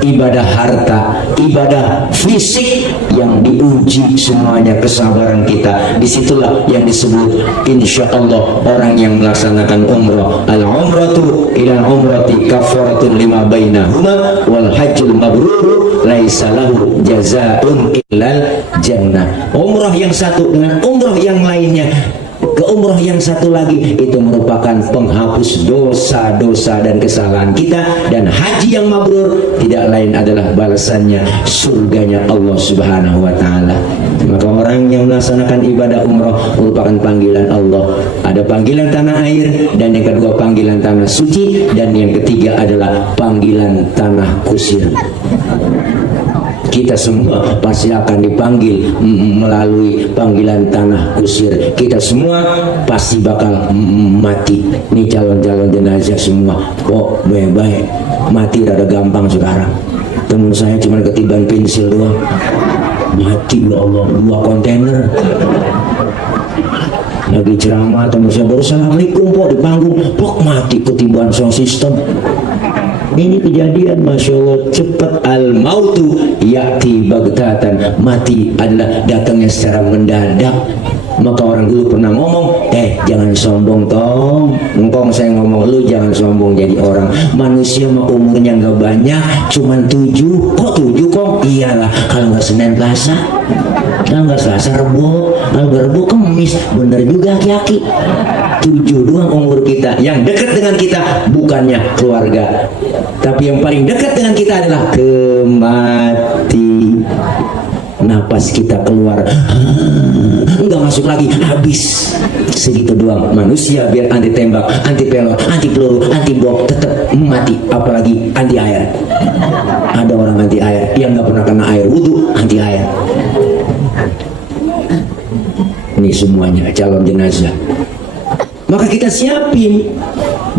ibadah harta, ibadah fisik yang diuji semuanya kesabaran kita. Disitulah yang disebut insya Allah orang yang melaksanakan umrah. Al umratu ila umrati kafaratun lima bainahuma wal hajjul mabrur laisa lahu jazaun illal jannah. Umrah yang satu dengan umrah yang lainnya, ke umroh yang satu lagi, itu merupakan penghapus dosa-dosa dan kesalahan kita. Dan haji yang mabrur tidak lain adalah balasannya surganya Allah Subhanahu wa Ta'ala. Maka orang yang melaksanakan ibadah umroh merupakan panggilan Allah. Ada panggilan tanah air, dan yang kedua panggilan tanah suci, dan yang ketiga adalah panggilan tanah kusir. Kita semua pasti akan dipanggil melalui panggilan tanah kusir. Kita semua pasti bakal mati. Ini calon-calon jenazah semua. Oh, baik-baik. Mati rada gampang sekarang. Temen saya cuma ketiban pensil doang. Mati, ya Allah, 2 kontainer. Lagi ceramah, teman saya baru assalamualaikum pok di panggung, pok mati ketiban sound system. Ini kejadian, Masya Allah, cepat. Al-mautu ya'ti baghtatan, mati adalah datangnya secara mendadak. Maka orang dulu pernah ngomong, jangan sombong Tom. Engkong saya ngomong, lu jangan sombong jadi orang. Manusia mah umurnya nggak banyak, cuman 7. Kok 7 kong? Iyalah, kalau nggak Senin Selasa, kalau nggak Selasa Rebo, kalau nggak Rebo Kemis. Bener juga aki-aki. 7 doang umur kita. Yang dekat dengan kita bukannya keluarga, tapi yang paling dekat dengan kita adalah kematian. Napas kita keluar, enggak masuk lagi, habis. Segitu doang. Manusia biar anti tembak, anti pelor, anti peluru, anti bom tetap mati. Apalagi anti air. Ada orang anti air yang nggak pernah kena air wudhu, anti air. Ini semuanya calon jenazah. Maka kita siapin.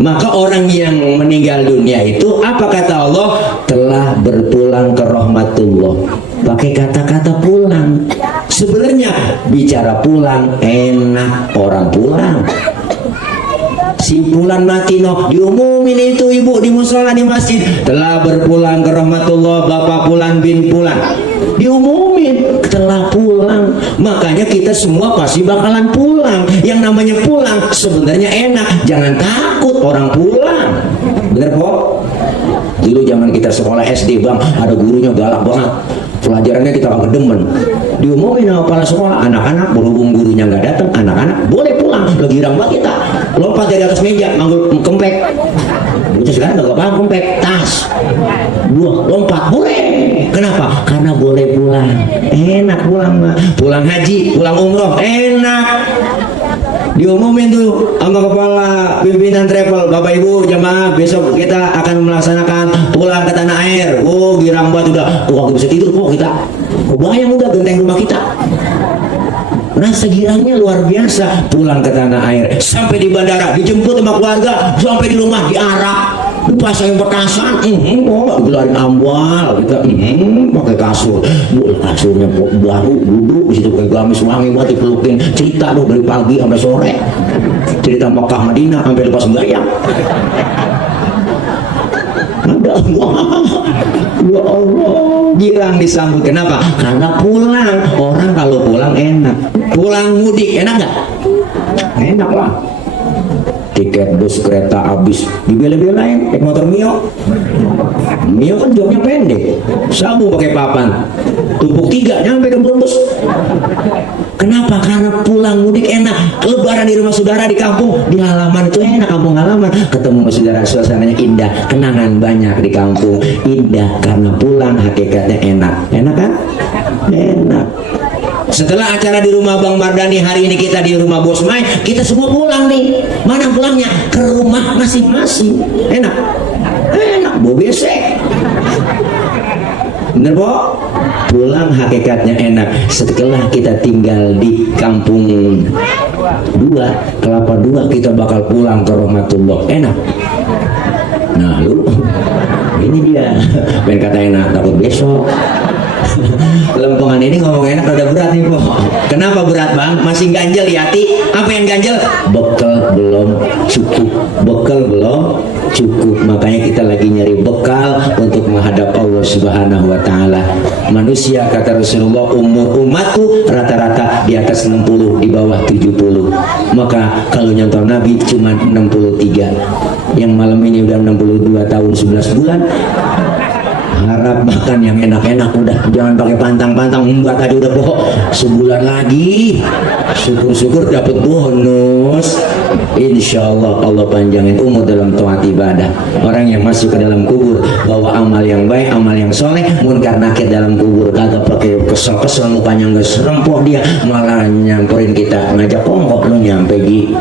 Maka orang yang meninggal dunia itu apa kata Allah? Telah berpulang ke rahmatullah. Pakai kata-kata pulang. Sebenarnya bicara pulang enak, orang pulang. Simpulan mati no, diumumin itu ibu di musola di masjid, telah berpulang ke rahmatullah Bapak Pulan bin Pulan. Diumumin telah pulang. Makanya kita semua pasti bakalan pulang. Yang namanya pulang sebenarnya enak. Jangan takut orang pulang. Bener kok? Dulu zaman kita sekolah SD bang, ada gurunya galak banget. Pelajarannya kita kagak demen. Diumumin sama kepala sekolah, anak-anak berhubung gurunya nggak datang, anak-anak boleh pulang. Lagi rambut kita lompat dari atas meja, manggul kempek. Bocah sekarang nggak paham kempek, tas, buah, lompat boleh. Kenapa? Karena boleh pulang. Enak pulang mah. Pulang haji, pulang umroh, enak. Diumumin tuh sama kepala pimpinan travel, Bapak Ibu jamaah besok kita akan melaksanakan pulang ke tanah air. Oh girang banget udah, kok bisa tidur kok kita, kebayang udah genteng rumah kita. Rasa girangnya luar biasa. Pulang ke tanah air, sampai di bandara dijemput sama keluarga, sampai di rumah diarak, dipasangin petasan, dikeluarin ambal, kita pakai kasur, kasurnya baru, duduk di situ kayak gamis wangi banget, dipelukin, cerita tuh dari pagi sampai sore, cerita Mekah Madinah sampai lepas sembahyang. Ada ya Allah, girang disambut. Kenapa? Karena pulang. Orang kalau pulang enak. Pulang mudik enak nggak? Enak lah. Tiket bus kereta habis dibela-belain naik motor Mio. Mio kan joknya pendek, sambung pakai papan, tumpuk 3 nyampe ke Brebes. Kenapa? Karena pulang mudik enak. Lebaran di rumah saudara di kampung, di halaman itu enak, kampung halaman, ketemu sama saudara, suasananya indah, kenangan banyak di kampung, indah karena pulang hakikatnya enak. Enak kan? Enak. Setelah acara di rumah Bang Mardani, hari ini kita di rumah Bos Mai, kita semua pulang nih. Mana pulangnya? Ke rumah masing-masing. Enak? Enak, bawa besek. Bener po? Pulang hakikatnya enak. Setelah kita tinggal di kampung 2, Kelapa 2, kita bakal pulang ke rahmatullah. Enak? Nah lu, ini dia. Pengen kata enak, takut besok. Lempongan ini ngomong enak rada berat nih po. Kenapa berat bang? Masih ganjel ya hati? Apa yang ganjel? Bekal belum cukup. Bekal belum cukup. Makanya kita lagi nyari bekal untuk menghadap Allah Subhanahu wa Ta'ala. Manusia kata Rasulullah, umur umatku rata-rata di atas 60, di bawah 70. Maka kalau nyontoh Nabi cuma 63. Yang malam ini udah 62 tahun 11 bulan. Harap makan yang enak-enak, udah jangan pakai pantang-pantang. Mbak tadi udah bohong, sebulan lagi syukur-syukur dapat bonus. Insya Allah Allah panjangin umur dalam taat ibadah. Orang yang masuk ke dalam kubur bawa amal yang baik, amal yang soleh, munkar nakir dalam kubur kagak pakai kesel-kesel, mukanya nggak serempok, dia malah nyamperin kita, ngajak kongkok lo nyampe gi.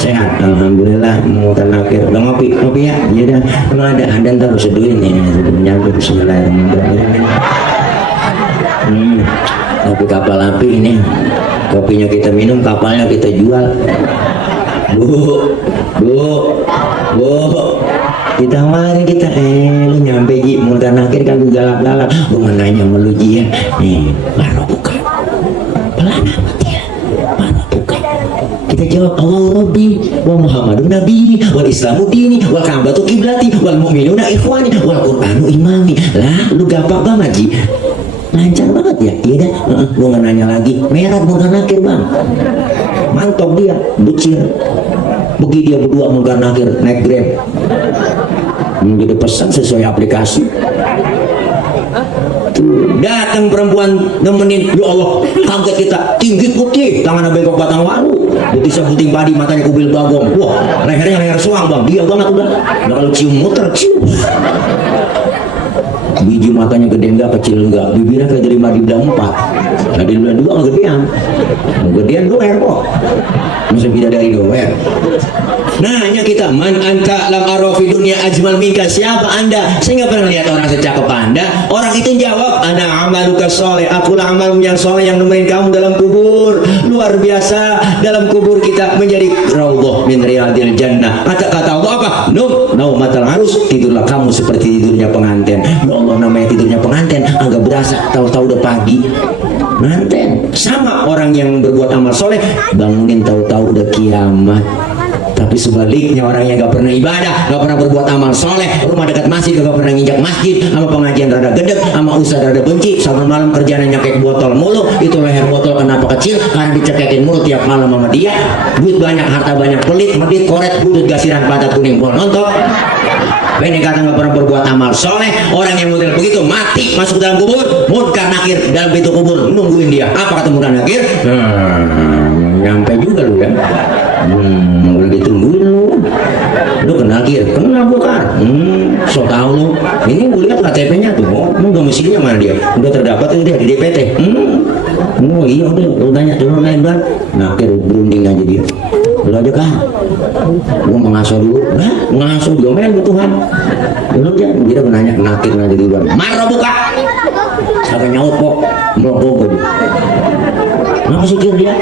Sehat alhamdulillah, munkar nakir udah ngopi ya, ya dah emang ada ntar seduhin ini nyampe. Bismillahirrahmanirrahim. Kopi kapal api ini, kopinya kita minum, kapalnya kita jual. Bu, kita mari kita lu nyampe ji, muntah nakir kan galak-galak, gua nanya sama lu ji ya, nih baru buka, pelan amat ya, baru buka. Kita jawab Allah Rabbi wa Muhammadun Nabi wal Islamu dini wal Ka'batu kiblati wal mu'minuna ikhwani wal Qur'anu imami. Lah lu gampang banget ji, lancar banget ya. Iya dah, gua nggak nanya lagi. Merah munkar nakir bang, mantap dia, bucir. Begitu dia berdua munkar nakir naik Grab, menjadi pesan sesuai aplikasi. Datang perempuan nemenin, ya Allah kaget kita, tinggi putih, tangan bengkok batang waru, betisnya puting padi, matanya kubil bagong, wah lehernya leher suang bang, dia banget udah kalau cium muter cium. biji matanya gede enggak, kecil enggak, bibirnya kayak dari Madinah 4, nah di bulan 2 nggak gedean doer kok, masa beda dari doer. Nanya kita, man anta lam arafi dunia ajmal minka, siapa anda? Saya nggak pernah lihat orang secakep anda. Orang itu jawab, ana amaluka soleh, akulah amalmu yang soleh yang nemenin kamu dalam kubur. Luar biasa, dalam kubur kita menjadi raudhah min riyadil jannah. Kata Allah apa? Naumatal harus, tidurlah kamu seperti tidurnya pengantin. Ya Allah, namanya tidurnya pengantin agak berasa, tahu-tahu udah pagi. Manten sama orang yang berbuat amal soleh, bangunin tahu-tahu udah kiamat. Tapi sebaliknya orang yang gak pernah ibadah, gak pernah berbuat amal soleh, rumah dekat masjid gak pernah nginjak masjid, sama pengajian rada gedek, sama ustaz rada benci, sama malam kerjanya nyakek botol mulu. Itu leher botol kenapa kecil? Karena dicekekin mulu tiap malam sama dia. Duit banyak, harta banyak, pelit, medit, koret, budut, gasiran, padat, kuning, pol, nonton. Ini kata gak pernah berbuat amal soleh. Orang yang model begitu mati masuk dalam kubur, munkar nakir dalam pintu kubur nungguin dia. Apa kata munkar nakir? Nyampe juga lu ya. Udah ditungguin lu kenal kir, kenal bukan? So tau lu. Ini gue lihat KTP-nya tuh. Domisilinya mana dia? Udah terdapat itu dia di DPT. Oh iya udah, lu tanya dulu lain banget. Nakir berunding aja dia. Lu aja kan? Gue mengasuh dulu. Mengasuh domain Tuhan. Dulu aja dia menanya nakir aja duluan. Marah buka. Agak nyaut kok. Melokok gue. Kenapa sih kir dia?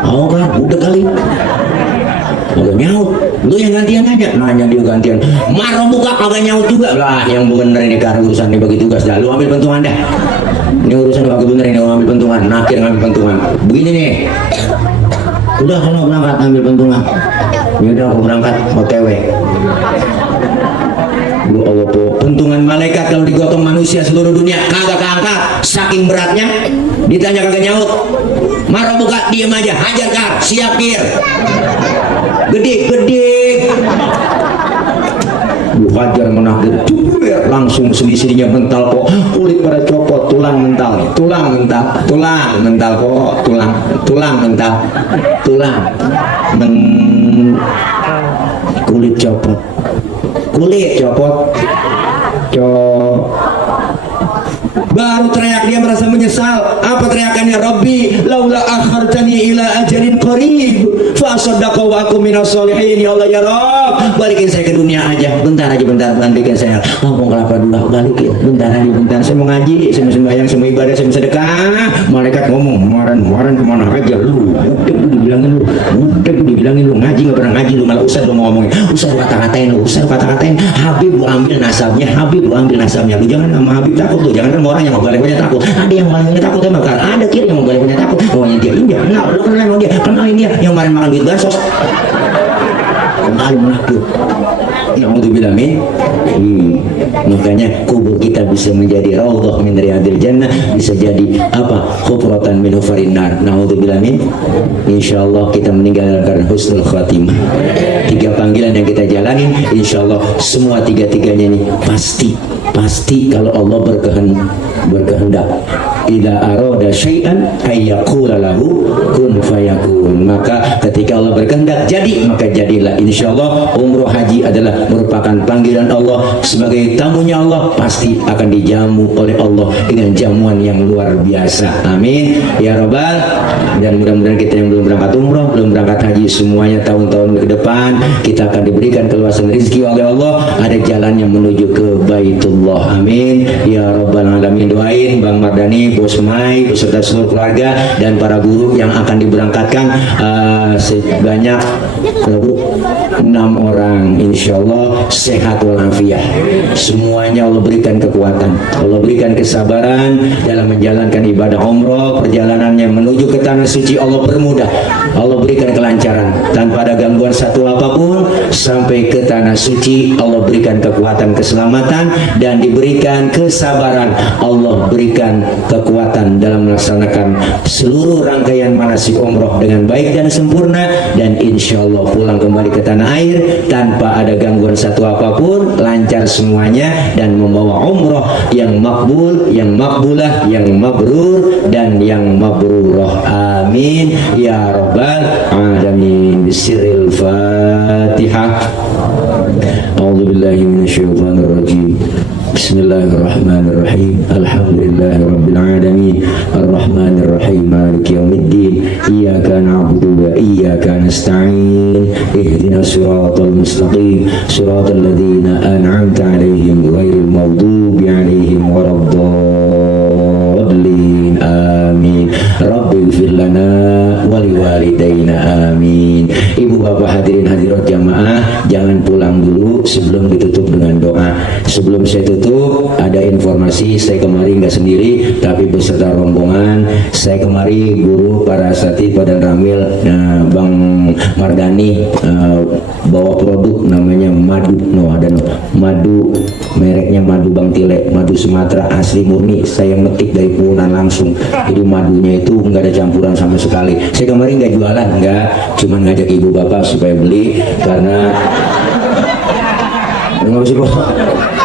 Oh kan, udah kali. Agak nyaut. Lu yang gantian aja. Nanya dia gantian. Marah buka agak nyaut juga. Lah yang bener ini karena urusan dibagi tugas dah. Lu ambil pentungan dah. Ini urusan dibagi bener ini, lu ambil pentungan. Nakir ngambil pentungan. Begini nih. Udah kalau berangkat ambil pentungan. Ya udah aku berangkat OTW. Ya Allah po, pentungan malaikat kalau digotong manusia seluruh dunia kagak keangkat, saking beratnya. Ditanya kagak nyaut. Marah buka, diem aja, hajar kar, siap kir. Gede. Hajar menakdir, langsung sendi-sendinya mental kok, kulit pada copot, tulang mental kok, kulit copot, baru teriak dia merasa menyesal. Apa teriakannya? Rabbi laula akhartani ila ajalin qarib fa asaddaqa wa aku minas solihin. Ya Allah ya Rabb, balikin saya ke dunia aja, bentar, balikin saya Lampung Kelapa dulu, balikin bentar, saya mau ngaji, saya mau sembahyang, saya mau ibadah, saya mau sedekah. Malaikat ngomong, kemarin kemana aja lu? Udah dibilangin lu ngaji gak pernah ngaji, lu malah usah lu ngomongin, usah kata-katain, Habib lu ambil nasabnya, lu jangan sama Habib takut tuh, jangan kan orang yang mau balik punya takut. Ada yang paling takut emang kan, ada kiri yang mau balik punya takut. Oh yang dia ini kenal, lu kenal dia, kenalin dia yang kemarin makan duit bansos. Kenalin menakut. Na'udzubillah min. Makanya kubur kita bisa menjadi raudhah min riyadil jannah, bisa jadi apa? Hufratan min hufarin nar. Na'udzubillah min. Insyaallah kita meninggal karena husnul khatimah. 3 panggilan yang kita jalanin, insyaallah semua 3-tiganya ini pasti kalau Allah berkehendak. Idza arada syai'an ayyaqula lahu kun fayakun. Maka ketika Allah berkehendak jadi, maka jadilah. Insyaallah umroh haji adalah merupakan panggilan Allah. Sebagai tamunya Allah pasti akan dijamu oleh Allah dengan jamuan yang luar biasa. Amin ya rabbal. Dan mudah-mudahan kita yang belum berangkat umroh, belum berangkat haji, semuanya tahun-tahun ke depan kita akan diberikan keluasan rezeki oleh Allah. Ada jalan yang menuju ke Baitullah. Amin ya rabbal alamin. Doain Bang Mardani, Bos Mai, beserta seluruh keluarga dan para guru yang akan diberangkatkan sebanyak 6 orang, insyaallah sehat walafiat. Semuanya Allah berikan kekuatan, Allah berikan kesabaran dalam menjalankan ibadah umroh. Perjalanannya menuju ke tanah suci Allah permudah, Allah berikan kelancaran tanpa ada gangguan satu apapun sampai ke tanah suci. Allah berikan kekuatan, keselamatan, dan diberikan kesabaran. Allah berikan kekuatan dalam melaksanakan seluruh rangkaian manasik umroh dengan baik dan sempurna, dan insya Allah pulang kembali ke tanah air tanpa ada gangguan satu apapun, lancar semuanya, dan membawa umroh yang makbul, yang makbulah, yang mabrur, dan yang mabrurah. Amin ya rabbal alamin. Bisiril Fatihah. A'udzubillahi minasyaitonir rajim. Bismillahirrahmanirrahim. Alhamdulillahirabbil alamin. Arrahmanir rahim. Maliki yaumiddin. Iyyaka na'budu wa iyyaka nasta'in. Ihdinas siratal mustaqim. Siratal ladzina an'amta 'alaihim ghairil maghdubi 'alaihim waladdallin. Amin. Rabbi ighfir lana wa liwalidayna. Amin. Ibu bapak hadirin hadirat jamaah, jangan pulang dulu sebelum ditutup dengan doa. Sebelum saya tutup, ada informasi, saya kemari nggak sendiri, tapi beserta rombongan. Saya kemari guru para asatidz pada Ramil, Bang Mardani bawa produk namanya madu, madu mereknya madu Bang Tile, madu Sumatera asli murni. Saya metik dari punan langsung, jadi madunya itu nggak ada campuran sama sekali. Saya kemarin nggak jualan, nggak, cuma ngajak ibu bapak supaya beli karena nggak sih kok.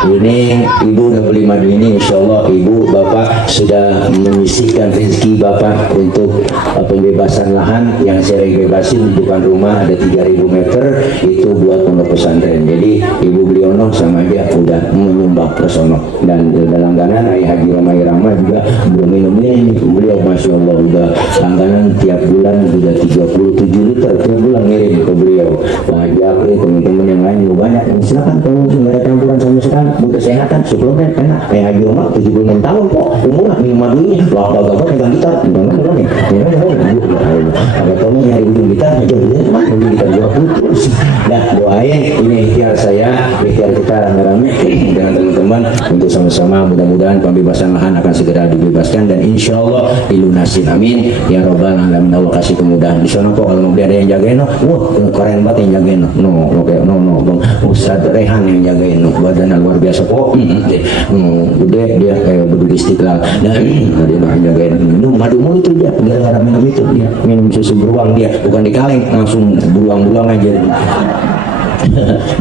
Ini ibu udah beli madu ini, insya Allah ibu bapak sudah menyisihkan rezeki bapak untuk pembebasan lahan yang saya bebasin di depan rumah ada 3.000 meter itu buat pondok pesantren. Jadi ibu Bliono sama dia udah menyumbang ke sono, dan langganan Ayah Haji Roma Irama juga belum minum ini. Beliau masya Allah udah langganan tiap bulan udah 37 liter tiap bulan ngirim ke beliau. Nah Japri teman-teman yang lain juga banyak. Silakan kalau nggak ada campuran sama sekali, buat kesehatan suplemen enak. Kayak Haji Roma 76 tahun kok umurnya minum madunya. Wah bapak pegang gitar, pegang nih. Ada kamu nyari ujung gitar aja dia ujung gitar 20. Nah doain ini ikhtiar saya, ikhtiar kita rame-rame dengan teman-teman untuk sama-sama mudah-mudahan pembebasan lahan akan segera dibebaskan dan insya Allah dilunasin. Amin ya robbal alamin. Allah kasih kemudahan di sana kok. Kalau mau ada yang jagain, wah keren banget yang jagain. No bang Ustaz Rehan yang jagain, badannya luar biasa kok. Gede dia kayak berdiri Istiqlal. Dan dia yang jagain minum madu mulu itu dia, gara-gara minum itu dia minum susu beruang, dia bukan di kaleng, langsung beruang-beruang aja.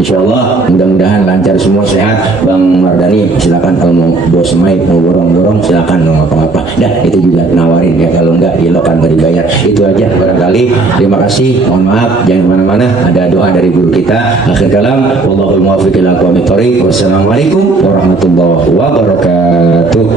Insya Allah mudah-mudahan lancar semua, sehat. Bang Mardani silakan kalau mau bos mai mau borong-borong silakan, mau apa-apa dah itu juga nawarin ya, kalau enggak dilokan nggak dibayar. Itu aja barangkali. Terima kasih, mohon maaf jangan kemana-mana, ada doa dari guru kita. Akhir kalam, wallahul muwaffiq ila aqwamit thoriq. Wassalamualaikum warahmatullahi wabarakatuh.